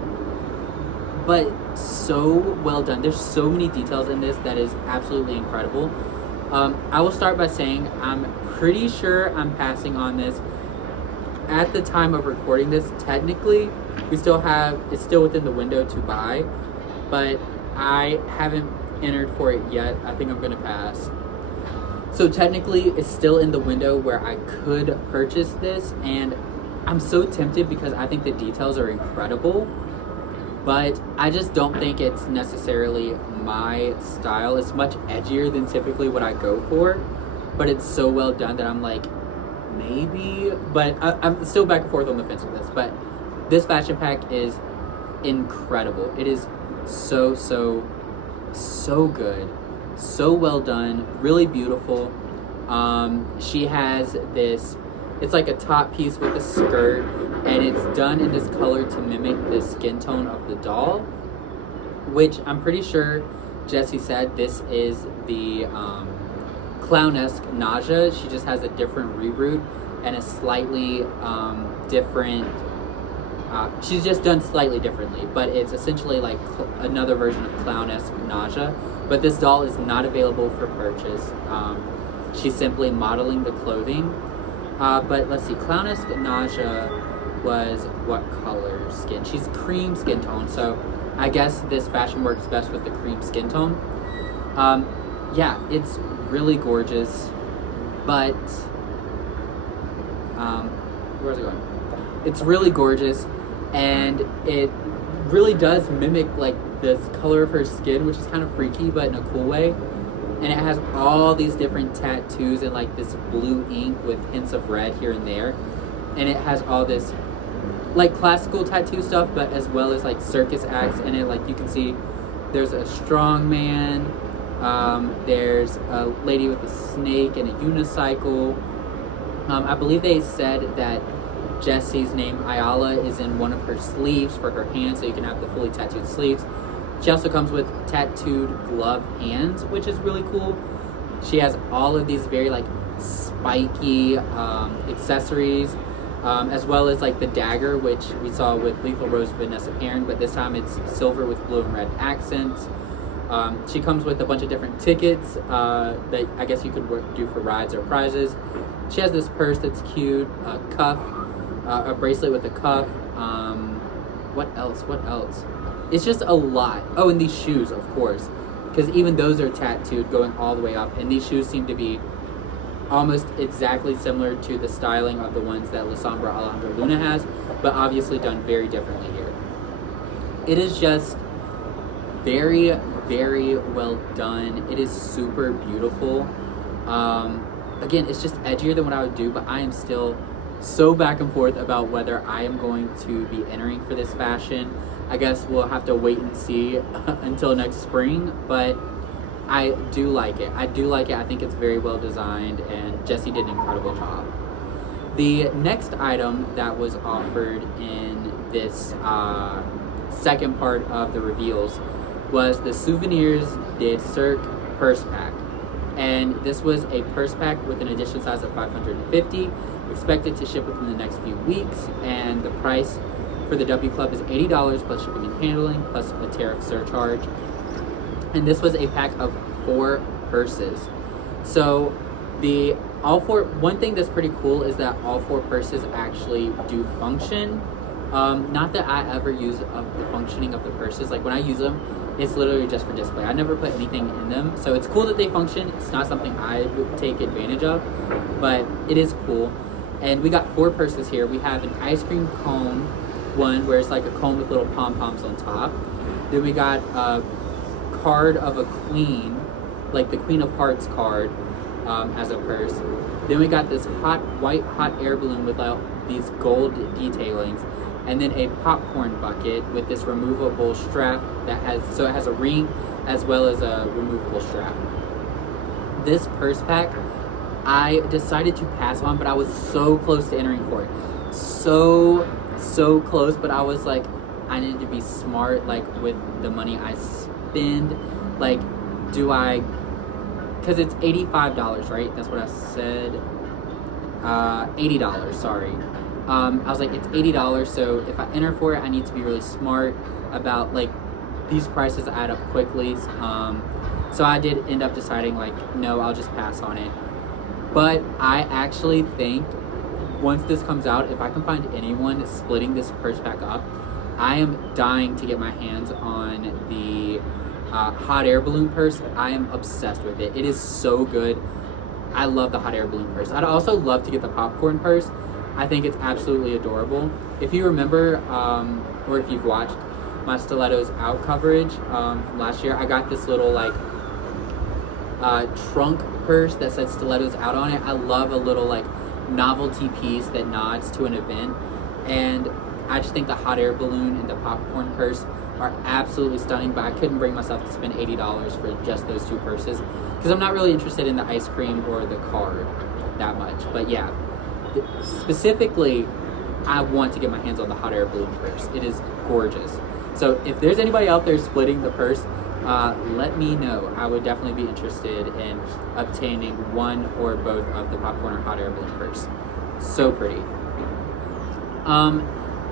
but so well done. There's so many details in this that is absolutely incredible. I will start by saying I'm pretty sure I'm passing on this. At the time of recording this, technically, it's still within the window to buy, but I haven't entered for it yet. I think I'm gonna pass. So technically, it's still in the window where I could purchase this, and I'm so tempted because I think the details are incredible, but I just don't think it's necessarily my style. It's much edgier than typically what I go for, but it's so well done that I'm like, maybe, but I'm still back and forth on the fence with this. But this fashion pack is incredible. It is so good, so well done, really beautiful. She has this, it's like a top piece with a skirt, and it's done in this color to mimic the skin tone of the doll, which I'm pretty sure Jessie said this is the clownesque Nausea. She just has a different reroute and a slightly different, she's just done slightly differently, but it's essentially like another version of clownesque Nausea. But this doll is not available for purchase. She's simply modeling the clothing. But let's see, clownesque Nausea was what color skin? She's cream skin tone, so I guess this fashion works best with the cream skin tone. Yeah, it's really gorgeous, but where's it going? It's really gorgeous, and it really does mimic like this color of her skin, which is kind of freaky, but in a cool way. And it has all these different tattoos and like this blue ink with hints of red here and there, and it has all this like classical tattoo stuff, but as well as like circus acts in it. Like you can see There's a strong man. There's a lady with a snake and a unicycle. I believe they said that Jessie's name, Ayala, is in one of her sleeves for her hands, so you can have the fully tattooed sleeves. She also comes with tattooed glove hands, which is really cool. She has all of these very like spiky accessories, as well as like the dagger, which we saw with Lethal Rose Vanessa Perrin, but this time it's silver with blue and red accents. She comes with a bunch of different tickets that I guess you could do for rides or prizes. She has this purse that's cute, a cuff, a bracelet with a cuff. What else? It's just a lot. Oh, and these shoes, of course, because even those are tattooed going all the way up, and these shoes seem to be almost exactly similar to the styling of the ones that La Sombra Alejandro Luna has, but obviously done very differently here. It is just very, very well done. It is super beautiful. Again, it's just edgier than what I would do, but I am still so back and forth about whether I am going to be entering for this fashion. I guess we'll have to wait and see until next spring, but I do like it. I think it's very well designed, and Jessie did an incredible job. The next item that was offered in this second part of the reveals was the Souvenirs de CIRQUE purse pack. And this was a purse pack with an edition size of 550, expected to ship within the next few weeks, and the price for the W Club is $80 plus shipping and handling plus a tariff surcharge. And this was a pack of 4 purses. So one thing that's pretty cool is that all 4 purses actually do function. Not that I ever use the functioning of the purses. Like when I use them, it's literally just for display. I never put anything in them. So it's cool that they function. It's not something I would take advantage of, but it is cool. And we got 4 purses here. We have an ice cream cone one where it's like a cone with little pom-poms on top. Then we got a card of a queen, like the Queen of Hearts card, as a purse. Then we got this white hot air balloon with these gold detailings. And then a popcorn bucket with this removable strap it has a ring as well as a removable strap. This purse pack, I decided to pass on, but I was so close to entering for it. So close, but I was like, I needed to be smart, like with the money I spend. Like, because it's $85, right? That's what I said. $80, sorry. I was like, it's $80, so if I enter for it, I need to be really smart about, like, these prices add up quickly. So I did end up deciding, like, no, I'll just pass on it. But I actually think once this comes out, if I can find anyone splitting this purse pack up, I am dying to get my hands on the hot air balloon purse. I am obsessed with it. It is so good. I love the hot air balloon purse. I'd also love to get the popcorn purse. I think it's absolutely adorable. If you remember, or if you've watched my Stilettos Out coverage from last year, I got this little like trunk purse that said Stilettos Out on it. I love a little like novelty piece that nods to an event, and I just think the hot air balloon and the popcorn purse are absolutely stunning, but I couldn't bring myself to spend $80 for just those 2 purses because I'm not really interested in the ice cream or the card that much. But yeah, specifically, I want to get my hands on the hot air balloon purse. It is gorgeous. So if there's anybody out there splitting the purse, let me know. I would definitely be interested in obtaining one or both of the popcorn or hot air balloon purse. So pretty.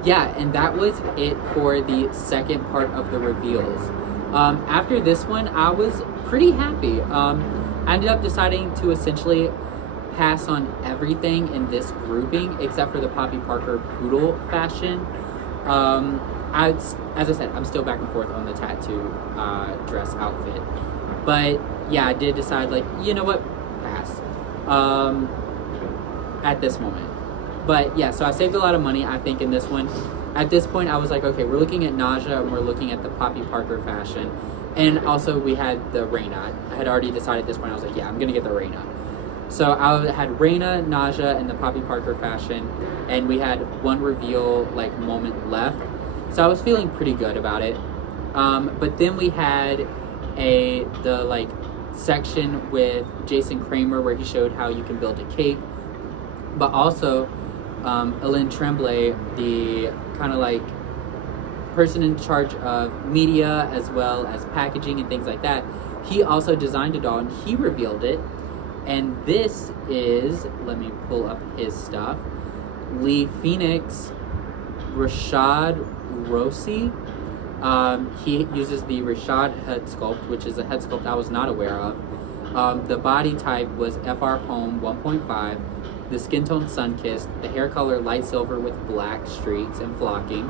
Yeah, and that was it for the second part of the reveals. After this one, I was pretty happy. I ended up deciding to essentially pass on everything in this grouping except for the Poppy Parker Poodle fashion. As I said, I'm still back and forth on the tattoo dress outfit. But yeah, I did decide, like, you know what? Pass. At this moment. But yeah, so I saved a lot of money, I think, in this one. At this point, I was like, okay, we're looking at Naja and we're looking at the Poppy Parker fashion. And also we had the Raina. I had already decided at this point, I was like, yeah, I'm going to get the Raina. So I had Raina, Naja, and the Poppy Parker fashion. And we had one reveal, like, moment left. So I was feeling pretty good about it. But then we had the like section with Jason Kramer where he showed how you can build a cape, but also Elaine Tremblay, the kind of like person in charge of media as well as packaging and things like that, he also designed a doll and he revealed it. And this is, let me pull up his stuff, Lee Phoenix Rashad Rossi. He uses the Rashad head sculpt, which is a head sculpt I was not aware of. The body type was FR Home 1.5, the skin tone sun-kissed, the hair color light silver with black streaks and flocking,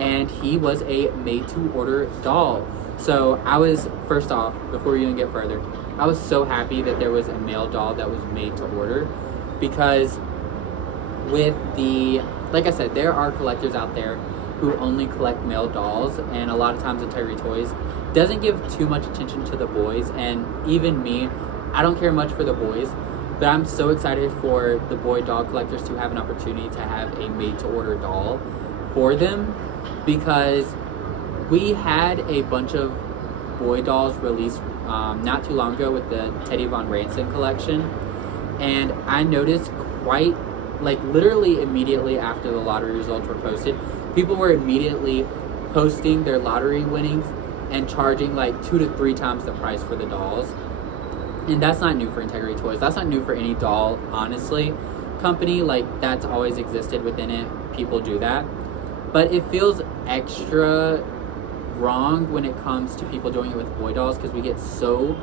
and he was a made-to-order doll. So I was, first off, before we even get further, I was so happy that there was a male doll that was made to order, because with the, like I said, there are collectors out there who only collect male dolls, and a lot of times Integrity Toys doesn't give too much attention to the boys, and even me, I don't care much for the boys, but I'm so excited for the boy doll collectors to have an opportunity to have a made-to-order doll for them, because we had a bunch of boy dolls released not too long ago with the Teddy Von Ranson collection, and I noticed quite, like literally immediately after the lottery results were posted, people were immediately posting their lottery winnings and charging like 2 to 3 times the price for the dolls. And that's not new for Integrity Toys. That's not new for any doll, honestly, company. Like, that's always existed within it. People do that. But it feels extra wrong when it comes to people doing it with boy dolls, because we get so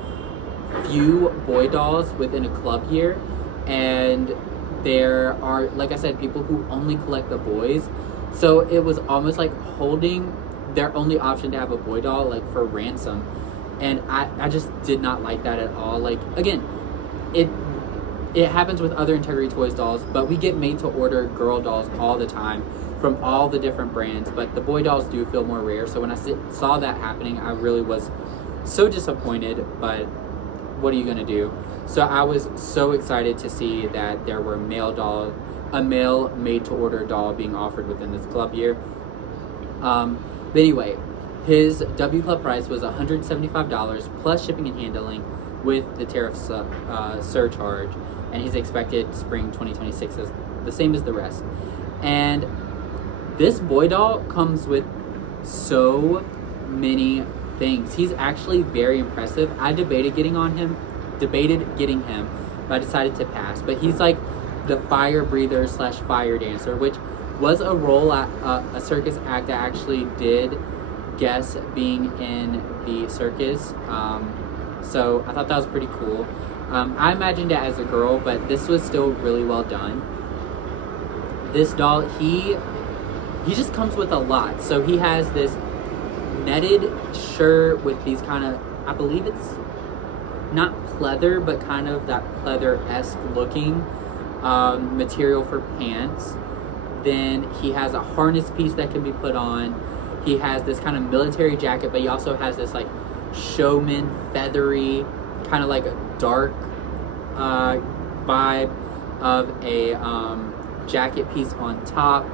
few boy dolls within a club year, and there are, like I said, people who only collect the boys, so it was almost like holding their only option to have a boy doll like for ransom, and I just did not like that at all. Like, again, it happens with other Integrity Toys dolls, but we get made to order girl dolls all the time from all the different brands, but the boy dolls do feel more rare. So when I saw that happening, I really was so disappointed, but what are you gonna do? So I was so excited to see that there were a male made-to-order doll being offered within this club year. But anyway, his W Club price was $175 plus shipping and handling with the tariff surcharge, and he's expected spring 2026 as the same as the rest. And this boy doll comes with so many things. He's actually very impressive. I debated getting him, but I decided to pass. But he's like the fire breather / fire dancer, which was a role a circus act I actually did guess being in the circus. So I thought that was pretty cool. I imagined it as a girl, but this was still really well done. This doll, he just comes with a lot. So he has this netted shirt with these kind of, I believe it's not pleather, but kind of that pleather-esque looking material for pants. Then he has a harness piece that can be put on. He has this kind of military jacket, but he also has this like showman, feathery, kind of like a dark vibe of a jacket piece on top.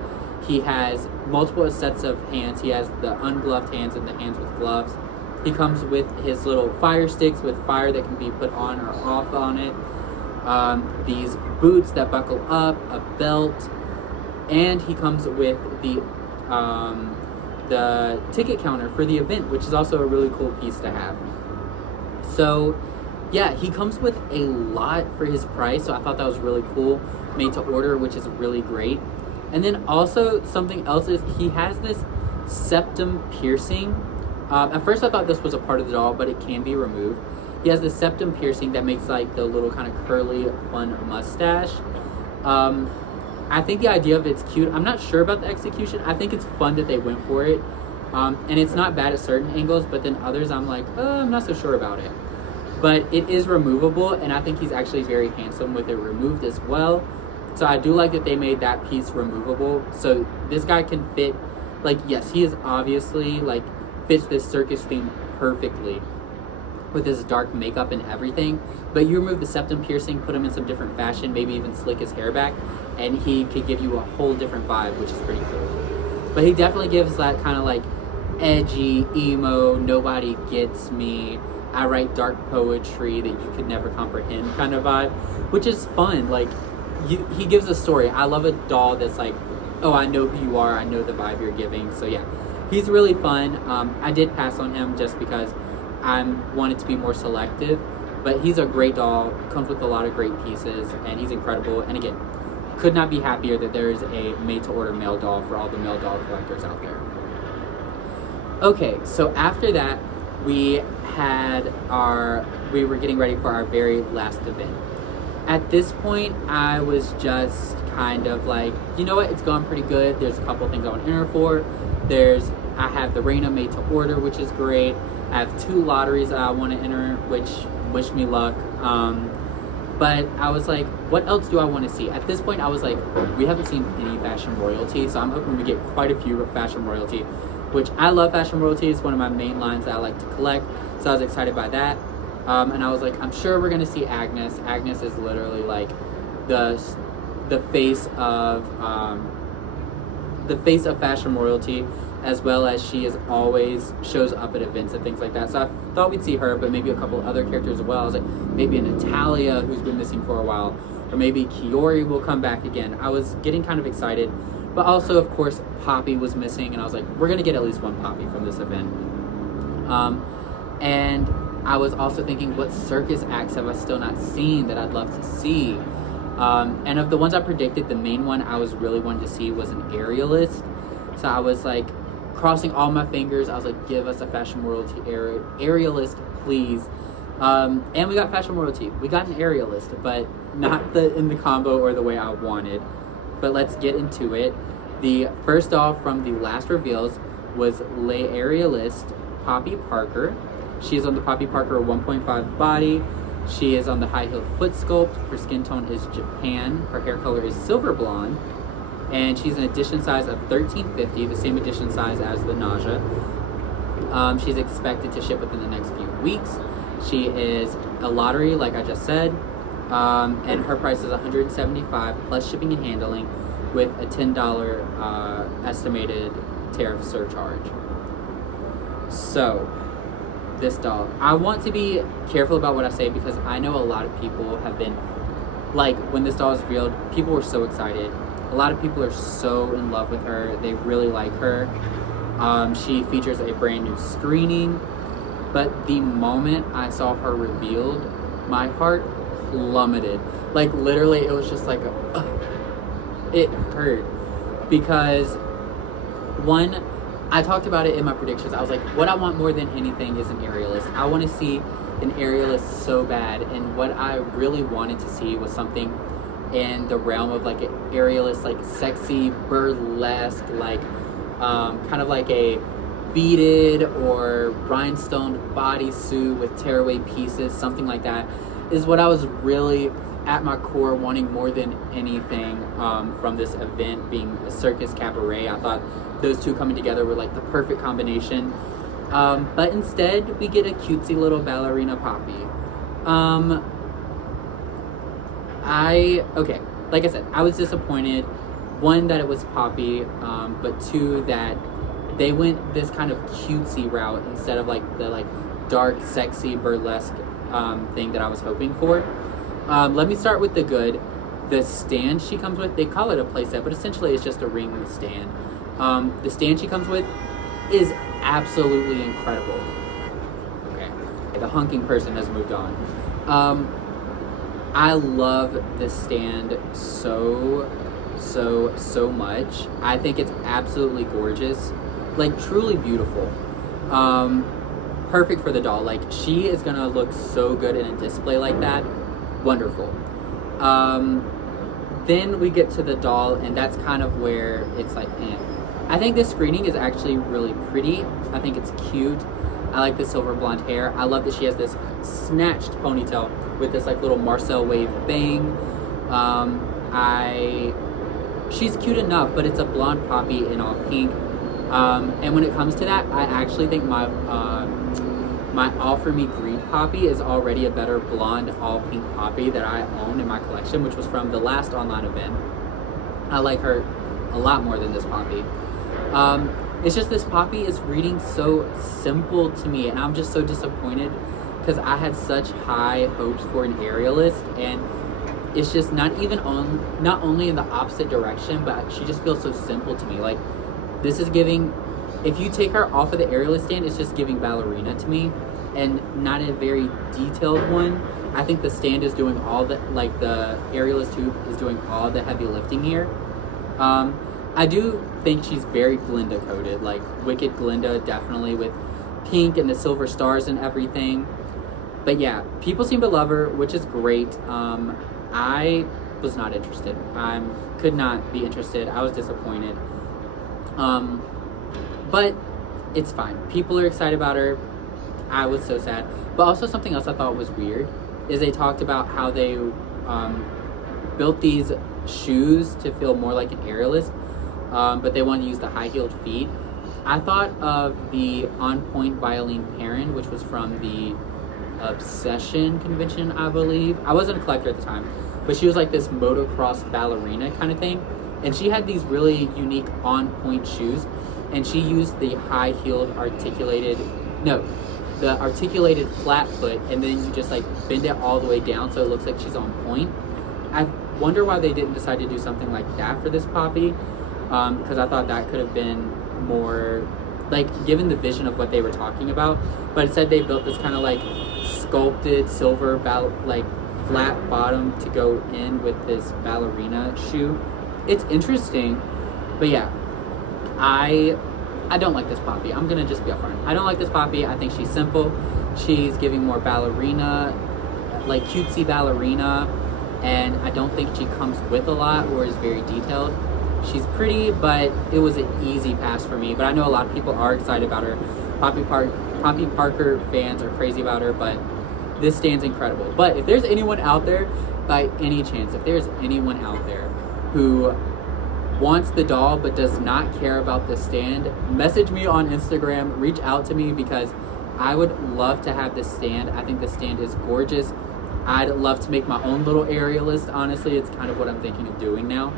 He has multiple sets of hands. He has the ungloved hands and the hands with gloves. He comes with his little fire sticks with fire that can be put on or off on it. These boots that buckle up, a belt, and he comes with the ticket counter for the event, which is also a really cool piece to have. So yeah, he comes with a lot for his price, so I thought that was really cool. Made to order, which is really great. And then also something else is he has this septum piercing. At first I thought this was a part of the doll, but it can be removed. He has this septum piercing that makes like the little kind of curly, fun mustache. I think the idea of it's cute. I'm not sure about the execution. I think it's fun that they went for it. And it's not bad at certain angles, but then others I'm like, I'm not so sure about it. But it is removable, and I think he's actually very handsome with it removed as well. So I do like that they made that piece removable. So this guy can fit, like, yes, he is obviously, like, fits this circus theme perfectly with his dark makeup and everything. But you remove the septum piercing, put him in some different fashion, maybe even slick his hair back, and he could give you a whole different vibe, which is pretty cool. But he definitely gives that kind of, like, edgy, emo, nobody gets me, I write dark poetry that you could never comprehend kind of vibe, which is fun. Like, he gives a story. I love a doll that's like, oh, I know who you are, I know the vibe you're giving. So yeah, he's really fun. I did pass on him just because I wanted to be more selective, but he's a great doll, comes with a lot of great pieces, and he's incredible. And again, could not be happier that there is a made-to-order male doll for all the male doll collectors out there. Okay, so after that, we were getting ready for our very last event. At this point, I was just kind of like, you know what, it's going pretty good. There's a couple things I want to enter for. I have the Raina made to order, which is great. I have 2 lotteries that I want to enter, which wish me luck. But I was like, what else do I want to see? At this point, I was like, we haven't seen any fashion royalty, so I'm hoping we get quite a few fashion royalty, which I love fashion royalty. It's one of my main lines that I like to collect, so I was excited by that. And I was like, I'm sure we're going to see Agnes. Agnes is literally like the face of fashion royalty, as well as she is always shows up at events and things like that. So I thought we'd see her, but maybe a couple other characters as well. I was like, maybe a Natalia who's been missing for a while, or maybe Kiori will come back again. I was getting kind of excited, but also, of course, Poppy was missing, and I was like, we're gonna get at least one Poppy from this event. And I was also thinking, what circus acts have I still not seen that I'd love to see? And of the ones I predicted, the main one I was really wanting to see was an Aerialist. So I was like, crossing all my fingers. I was like, give us a fashion royalty Aerialist, please. And we got fashion royalty. We got an Aerialist, but not in the combo or the way I wanted. But let's get into it. The first doll from the last reveals was Le Aerialist Poppy Parker. She is on the Poppy Parker 1.5 body. She is on the high-heeled foot sculpt. Her skin tone is Japan. Her hair color is silver blonde. And she's an edition size of 1350, the same edition size as the Nausea. She's expected to ship within the next few weeks. She is a lottery, like I just said, and her price is $175 plus shipping and handling, with a $10 estimated tariff surcharge. So, this doll, I want to be careful about what I say, because I know a lot of people have been, like, when this doll was revealed, people were so excited. A lot of people are so in love with her. They really like her. She features a brand new screening, but the moment I saw her revealed, my heart plummeted. Like, literally, it was just like, it hurt. Because, one, I talked about it in my predictions. I was like, what I want more than anything is an Aerialist. I want to see an Aerialist so bad, and what I really wanted to see was something in the realm of like an Aerialist, like sexy, burlesque, like kind of like a beaded or rhinestone bodysuit with tearaway pieces, something like that, is what I was really at my core wanting more than anything from this event, being a circus cabaret. I thought those two coming together were like the perfect combination. But instead, we get a cutesy little ballerina Poppy. Okay, like I said, I was disappointed. One, that it was Poppy, but two, that they went this kind of cutesy route instead of like the like dark, sexy, burlesque thing that I was hoping for. Let me start with the good. The stand she comes with, they call it a playset, but essentially it's just a ring stand. The stand she comes with is absolutely incredible. Okay, the hunking person has moved on. I love this stand so much. I think it's absolutely gorgeous, like truly beautiful. Perfect for the doll. Like, she is gonna look so good in a display like that. Wonderful. Then we get to the doll, and that's kind of where it's like, I think this screening is actually really pretty. I think it's cute. I like the silver blonde hair. I love that she has this snatched ponytail with this like little Marcel wave bang. She's cute enough, but it's a blonde Poppy in all pink. And when it comes to that, I actually think my Offer Me Greed Poppy is already a better blonde all pink Poppy that I own in my collection, which was from the last online event. I like her a lot more than this Poppy. It's just this Poppy is reading so simple to me, and I'm just so disappointed because I had such high hopes for an Aerialist, and it's just not only in the opposite direction, but she just feels so simple to me. Like, this is giving, if you take her off of the Aerialist stand, it's just giving ballerina to me, and not a very detailed one. I think the stand is doing all the, like the Aerialist hoop is doing all the heavy lifting here. I do think she's very Glinda coded, like Wicked Glinda, definitely, with pink and the silver stars and everything. But yeah, people seem to love her, which is great. I was not interested. I could not be interested. I was disappointed. But it's fine. People are excited about her. I was so sad. But also something else I thought was weird is they talked about how they built these shoes to feel more like an Aerialist, but they want to use the high-heeled feet. I thought of the On Point Violin Perrin, which was from the Obsession convention, I believe. I wasn't a collector at the time, but she was like this motocross ballerina kind of thing, and she had these really unique On Point shoes, and she used the high-heeled articulated flat foot, and then you just like bend it all the way down so it looks like she's on point. I wonder why they didn't decide to do something like that for this Poppy, because I thought that could have been more like given the vision of what they were talking about. But instead they built this kind of like sculpted silver like flat bottom to go in with this ballerina shoe. It's interesting, but yeah, I don't like this Poppy. I'm gonna just be upfront. I don't like this Poppy. I think she's simple. She's giving more ballerina, like cutesy ballerina, and I don't think she comes with a lot or is very detailed. She's pretty, but it was an easy pass for me. But I know a lot of people are excited about her. Poppy Parker fans are crazy about her, but this stand's incredible. But if there's anyone out there, by any chance, if there's anyone out there who wants the doll but does not care about the stand, message me on Instagram, reach out to me, because I would love to have this stand. I think the stand is gorgeous. I'd love to make my own little Aerialist, honestly. It's kind of what I'm thinking of doing now.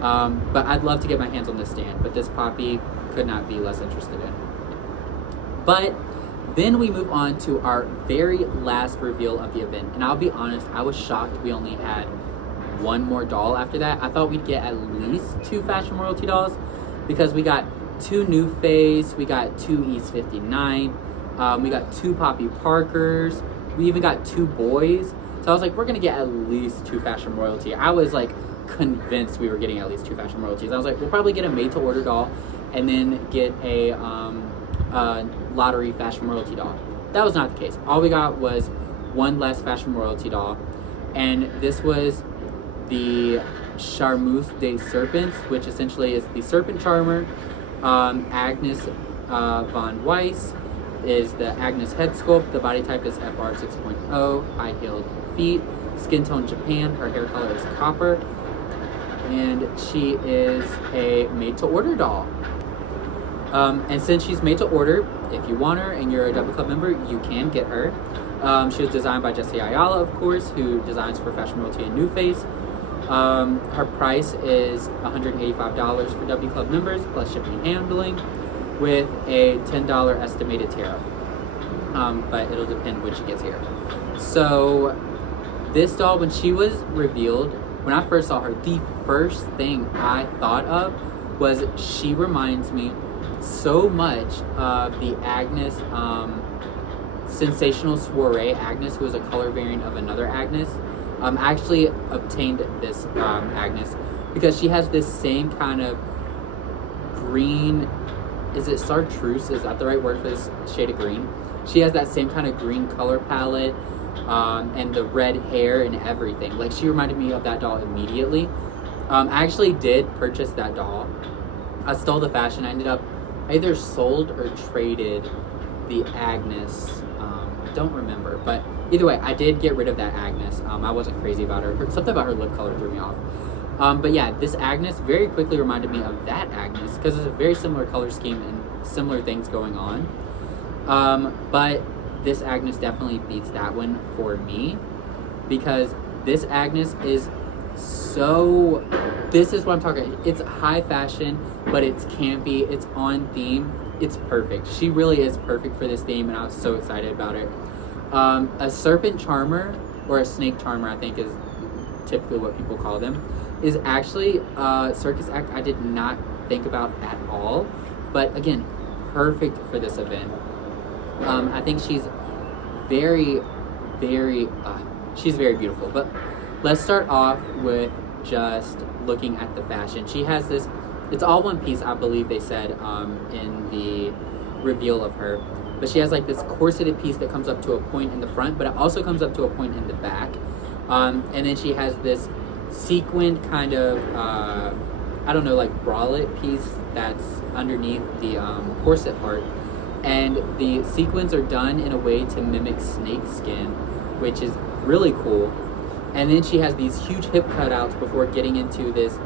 But I'd love to get my hands on this stand, but this Poppy could not be less interested in. But then we move on to our very last reveal of the event, and I'll be honest, I was shocked we only had one more doll after that. I thought we'd get at least 2 Fashion Royalty dolls, because we got 2 New Face, we got 2 East 59, we got 2 Poppy Parkers, we even got 2 boys. So I was like, we're gonna get at least 2 Fashion Royalty. I was like convinced we were getting at least 2 Fashion Royalties. I was like, we'll probably get a made-to-order doll and then get a lottery Fashion Royalty doll. That was not the case. All we got was 1 less Fashion Royalty doll, and this was the Charmeuse des Serpents, which essentially is the Serpent Charmer. Agnes von Weiss is the Agnes head sculpt. The body type is FR 6.0, high-heeled feet, skin tone Japan, her hair color is copper, and she is a made-to-order doll. And since she's made to order, if you want her and you're a Double Club member, you can get her. She was designed by Jesse Ayala, of course, who designs for Fashion Royalty and New Face. Her price is $185 for W Club members, plus shipping and handling, with a $10 estimated tariff. But it'll depend when she gets here. So this doll, when she was revealed, when I first saw her, the first thing I thought of was she reminds me so much of the Agnes, Sensational Soiree Agnes, who is a color variant of another Agnes. I actually obtained this Agnes because she has this same kind of green, is it chartreuse? Is that the right word for this shade of green? She has that same kind of green color palette, and the red hair and everything. Like, she reminded me of that doll immediately. I actually did purchase that doll. I stole the fashion. I ended up either sold or traded the Agnes. I don't remember, but either way, I did get rid of that Agnes. I wasn't crazy about her. Something about her lip color threw me off. But yeah, this Agnes very quickly reminded me of that Agnes because it's a very similar color scheme and similar things going on. But this Agnes definitely beats that one for me because this Agnes is so This is what I'm talking about. It's high fashion, but it's campy, it's on theme, it's perfect. She really is perfect for this theme, and I was so excited about it. A serpent charmer, or a snake charmer, I think is typically what people call them, is actually a circus act I did not think about at all, but again, perfect for this event. I think she's very, she's very beautiful. But let's start off with just looking at the fashion. She has this, it's all one piece, I believe they said in the reveal of her. But she has like this corseted piece that comes up to a point in the front, but it also comes up to a point in the back. And then she has this sequined kind of, I don't know, like bralette piece that's underneath the corset part. And the sequins are done in a way to mimic snake skin, which is really cool. And then she has these huge hip cutouts before getting into this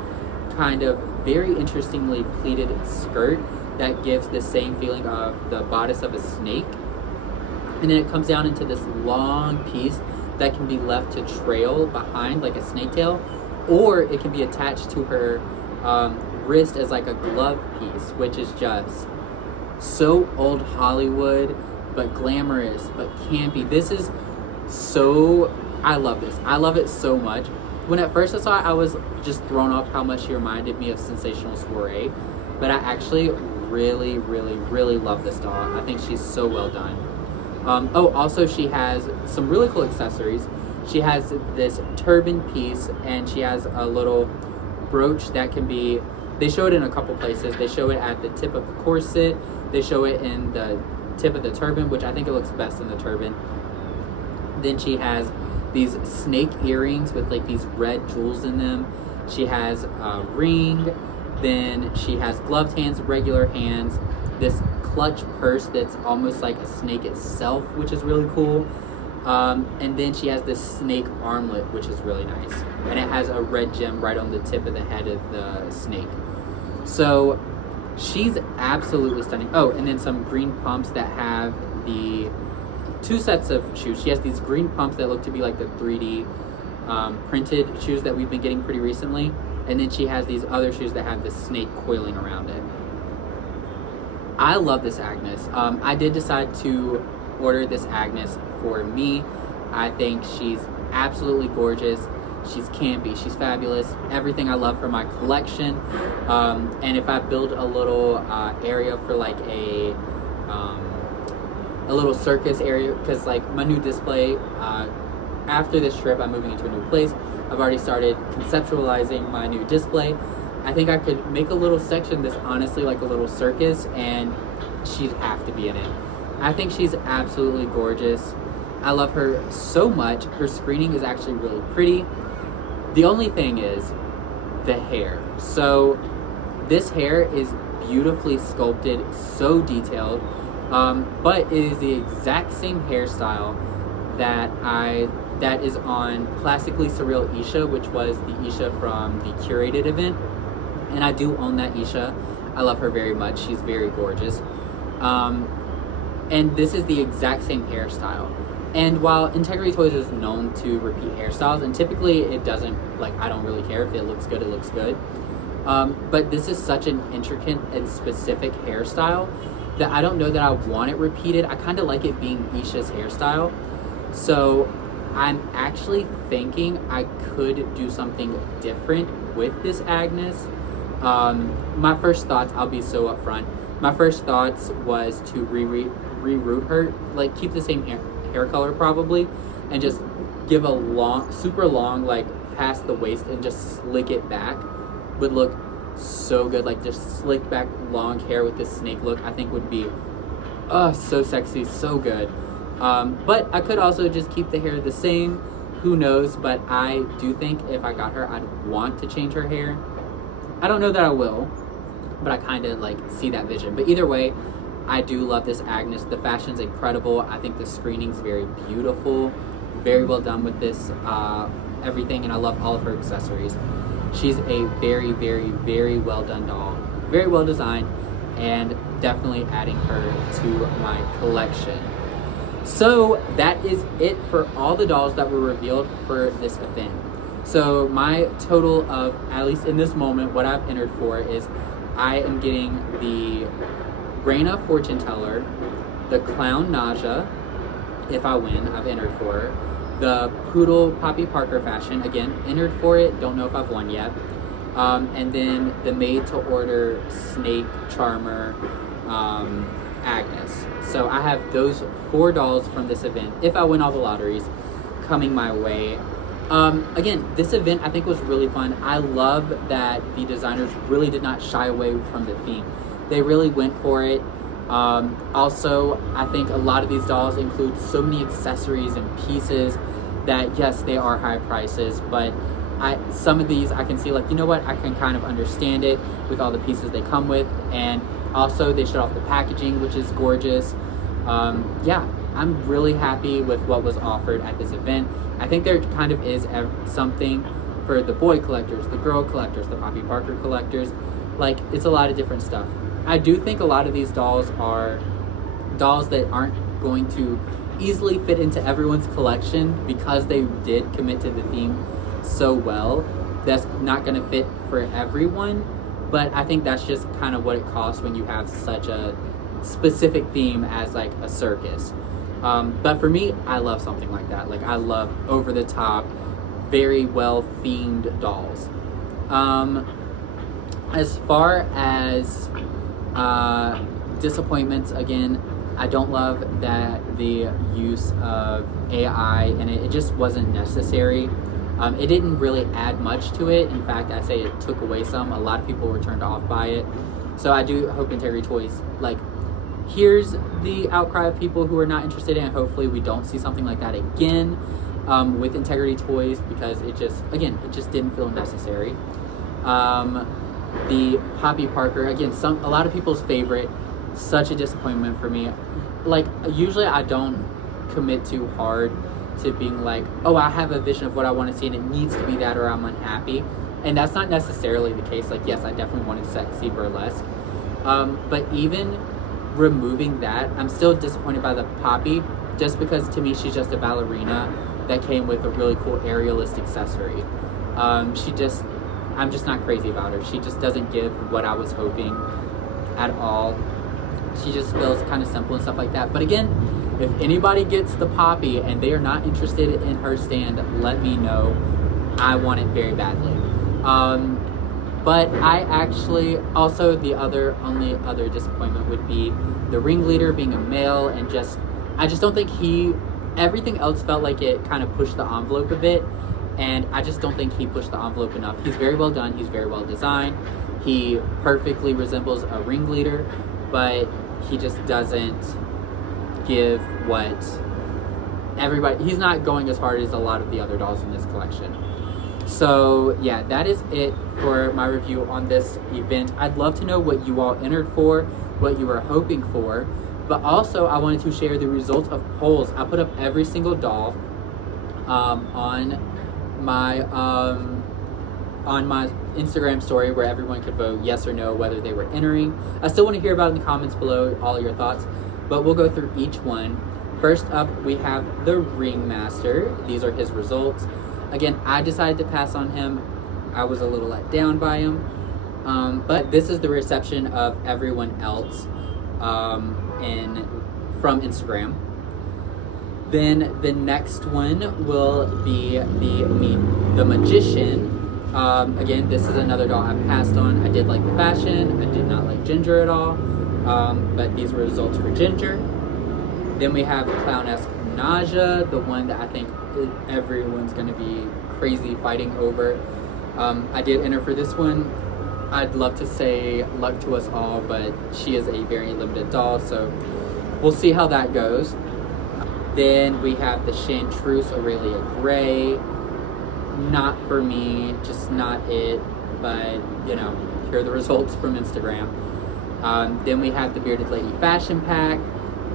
kind of very interestingly pleated skirt that gives the same feeling of the bodice of a snake. And then it comes down into this long piece that can be left to trail behind like a snake tail, or it can be attached to her wrist as like a glove piece, which is just so old Hollywood, but glamorous, but campy. This is so, I love this. I love it so much. When at first I saw it, I was just thrown off how much she reminded me of Sensational Soiree, but I actually really, really love this doll. I think she's so well done. Also she has some really cool accessories. She has this turban piece, and she has a little brooch that can be, they show it in a couple places. They show it at the tip of the corset. They show it in the tip of the turban, which I think it looks best in the turban. Then she has these snake earrings with like these red jewels in them. She has a ring. Then she has gloved hands, regular hands, this clutch purse that's almost like a snake itself, which is really cool. And then she has this snake armlet, which is really nice. And it has a red gem right on the tip of the head of the snake. So she's absolutely stunning. Oh, and then some green pumps that have the two sets of shoes. She has these green pumps that look to be like the 3D printed shoes that we've been getting pretty recently. And then she has these other shoes that have the snake coiling around it. I love this Agnes. I did decide to order this Agnes for me. I think she's absolutely gorgeous. She's campy, she's fabulous, everything I love for my collection. And if I build a little area for like a little circus area, because like my new display, after this trip I'm moving into a new place. I've already started conceptualizing my new display. I think I could make a little section that's honestly like a little circus, and she'd have to be in it. I think she's absolutely gorgeous. I love her so much. Her screening is actually really pretty. The only thing is the hair. So this hair is beautifully sculpted, so detailed, but it is the exact same hairstyle that is on Classically Surreal Isha, which was the Isha from the curated event. And I do own that Isha. I love her very much. She's very gorgeous. And this is the exact same hairstyle. And while Integrity Toys is known to repeat hairstyles, and typically it doesn't, like, I don't really care if it looks good, it looks good. But this is such an intricate and specific hairstyle that I don't know that I want it repeated. I kind of like it being Isha's hairstyle. So I'm actually thinking I could do something different with this Agnes. My first thoughts, I'll be so upfront, my first thoughts was to reroot her, like keep the same hair color probably, and just give a long, super long, like past the waist, and just slick it back. Would look so good, like just slick back long hair with this snake look. I think would be so sexy, so good. But I could also just keep the hair the same, who knows, but I do think if I got her, I'd want to change her hair. I don't know that I will, but I kind of like see that vision. But either way, I do love this Agnes. The fashion's incredible. I think the screening's very beautiful, very well done with this everything, and I love all of her accessories. She's a very, very, very well done doll, very well designed, and definitely adding her to my collection. So that is it for all the dolls that were revealed for this event. So my total of, at least in this moment, what I've entered for is I am getting the Raina fortune teller, the clown Naja, if I win, I've entered for her. The Poodle Poppy Parker fashion, again, entered for it, don't know if I've won yet. And then the made to order snake charmer, Agnes. So I have those 4 dolls from this event, if I win all the lotteries, coming my way. Again, this event I think was really fun. I love that the designers really did not shy away from the theme. They really went for it. Also, I think a lot of these dolls include so many accessories and pieces that, yes, they are high prices, but some of these I can see, like, you know what, I can kind of understand it with all the pieces they come with, and also they showed off the packaging, which is gorgeous. Yeah, I'm really happy with what was offered at this event. I think there kind of is something for the boy collectors, the girl collectors, the Poppy Parker collectors. Like, it's a lot of different stuff. I do think a lot of these dolls are dolls that aren't going to easily fit into everyone's collection because they did commit to the theme so well. That's not going to fit for everyone, but I think that's just kind of what it costs when you have such a specific theme as like a circus. But for me, I love something like that. Like, I love over the top, very well themed dolls. As far as disappointments, again, I don't love that the use of AI and it just wasn't necessary. It didn't really add much to it. In fact, I say it took away some. A lot of people were turned off by it. So I do hope Integrity Toys, like, here's the outcry of people who are not interested in it. Hopefully we don't see something like that again with Integrity Toys, because it just, again, it just didn't feel necessary. The Poppy Parker, again, a lot of people's favorite, such a disappointment for me. Like, usually I don't commit too hard to being like, oh, I have a vision of what I want to see and it needs to be that or I'm unhappy. And that's not necessarily the case. Like, yes, I definitely wanted sexy burlesque. But even removing that, I'm still disappointed by the Poppy, just because to me she's just a ballerina that came with a really cool Aerialist accessory. I'm just not crazy about her. She just doesn't give what I was hoping at all. She just feels kind of simple and stuff like that. But again, if anybody gets the Poppy and they are not interested in her stand, let me know. I want it very badly. But I actually, also the only other disappointment would be the ringleader being a male, and I just don't think everything else felt like it kind of pushed the envelope a bit, and I just don't think he pushed the envelope enough. He's very well done, he's very well designed, he perfectly resembles a ringleader, but he just doesn't give what he's not going as hard as a lot of the other dolls in this collection. So yeah, that is it for my review on this event. I'd love to know what you all entered for, what you were hoping for, but also I wanted to share the results of polls. I put up every single doll on my Instagram story where everyone could vote yes or no whether they were entering. I still want to hear about it in the comments below, all your thoughts, but we'll go through each one. First up, we have the Ringmaster. These are his results. Again, I decided to pass on him. I was a little let down by him. But this is the reception of everyone else from Instagram. Then the next one will be the Magician. Again, this is another doll I passed on. I did like the fashion. I did not like Ginger at all. But these were results for Ginger. Then we have Clownesque Naja, the one that I think everyone's going to be crazy fighting over. I did enter for this one. I'd love to say luck to us all, but she is a very limited doll, so we'll see how that goes. Then we have the Chanteuse Aurelia Gray. Not for me, just not it, but you know, here are the results from Instagram. Then we have the Bearded Lady Fashion Pack.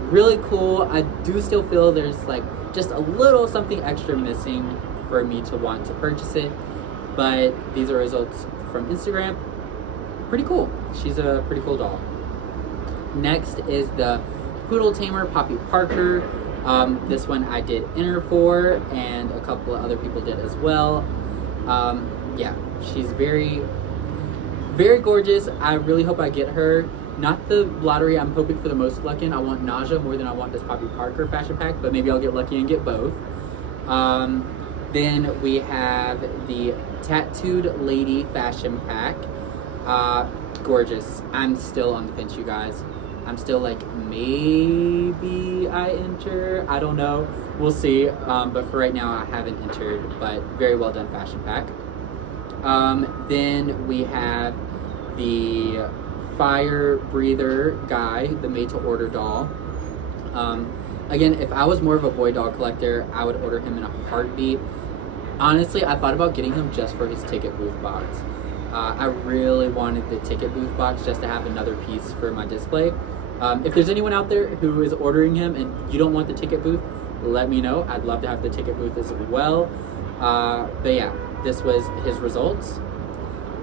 Really cool. I do still feel there's like just a little something extra missing for me to want to purchase it, but these are results from Instagram. Pretty cool. She's a pretty cool doll. Next is the Poodle Tamer Poppy Parker. This one I did enter for, and a couple of other people did as well. Yeah, she's very, very gorgeous. I really hope I get her. Not the lottery I'm hoping for the most luck in. I want Nausea more than I want this Poppy Parker fashion pack, but maybe I'll get lucky and get both. Then we have the Tattooed Lady fashion pack. Gorgeous. I'm still on the fence, you guys. I'm still like, maybe I enter. I don't know. We'll see. But for right now, I haven't entered. But very well done fashion pack. Then we have the Fire Breather guy, the made-to-order doll. Again, if I was more of a boy doll collector, I would order him in a heartbeat. Honestly, I thought about getting him just for his ticket booth box. I really wanted the ticket booth box just to have another piece for my display. If there's anyone out there who is ordering him and you don't want the ticket booth, let me know. I'd love to have the ticket booth as well. But yeah, this was his results.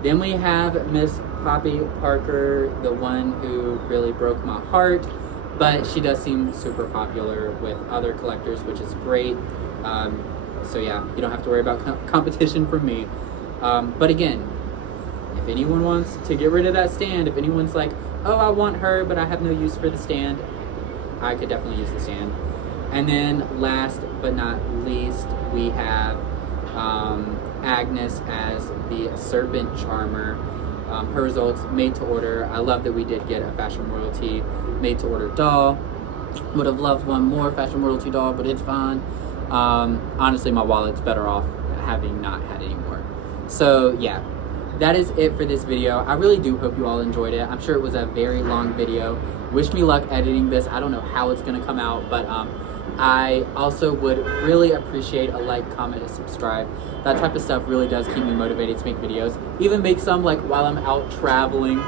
Then we have Miss Poppy Parker, the one who really broke my heart, but she does seem super popular with other collectors, which is great. So yeah, you don't have to worry about competition from me. But again, if anyone wants to get rid of that stand, if anyone's like, oh, I want her, but I have no use for the stand, I could definitely use the stand. And then last but not least, we have Agnes as the Serpent Charmer. Her results, made to order. I love that we did get a Fashion Royalty made to order doll. Would have loved one more Fashion Royalty doll, but it's fine. Honestly, my wallet's better off having not had any more. So yeah, that is it for this video. I really do hope you all enjoyed it. I'm sure it was a very long video. Wish me luck editing this. I don't know how it's gonna come out, but I also would really appreciate a like, comment, and subscribe. That type of stuff really does keep me motivated to make videos. Even make some like while I'm out traveling.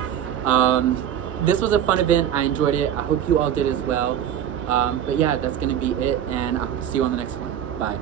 This was a fun event. I enjoyed it. I hope you all did as well. But yeah, that's gonna be it, and I'll see you on the next one. Bye.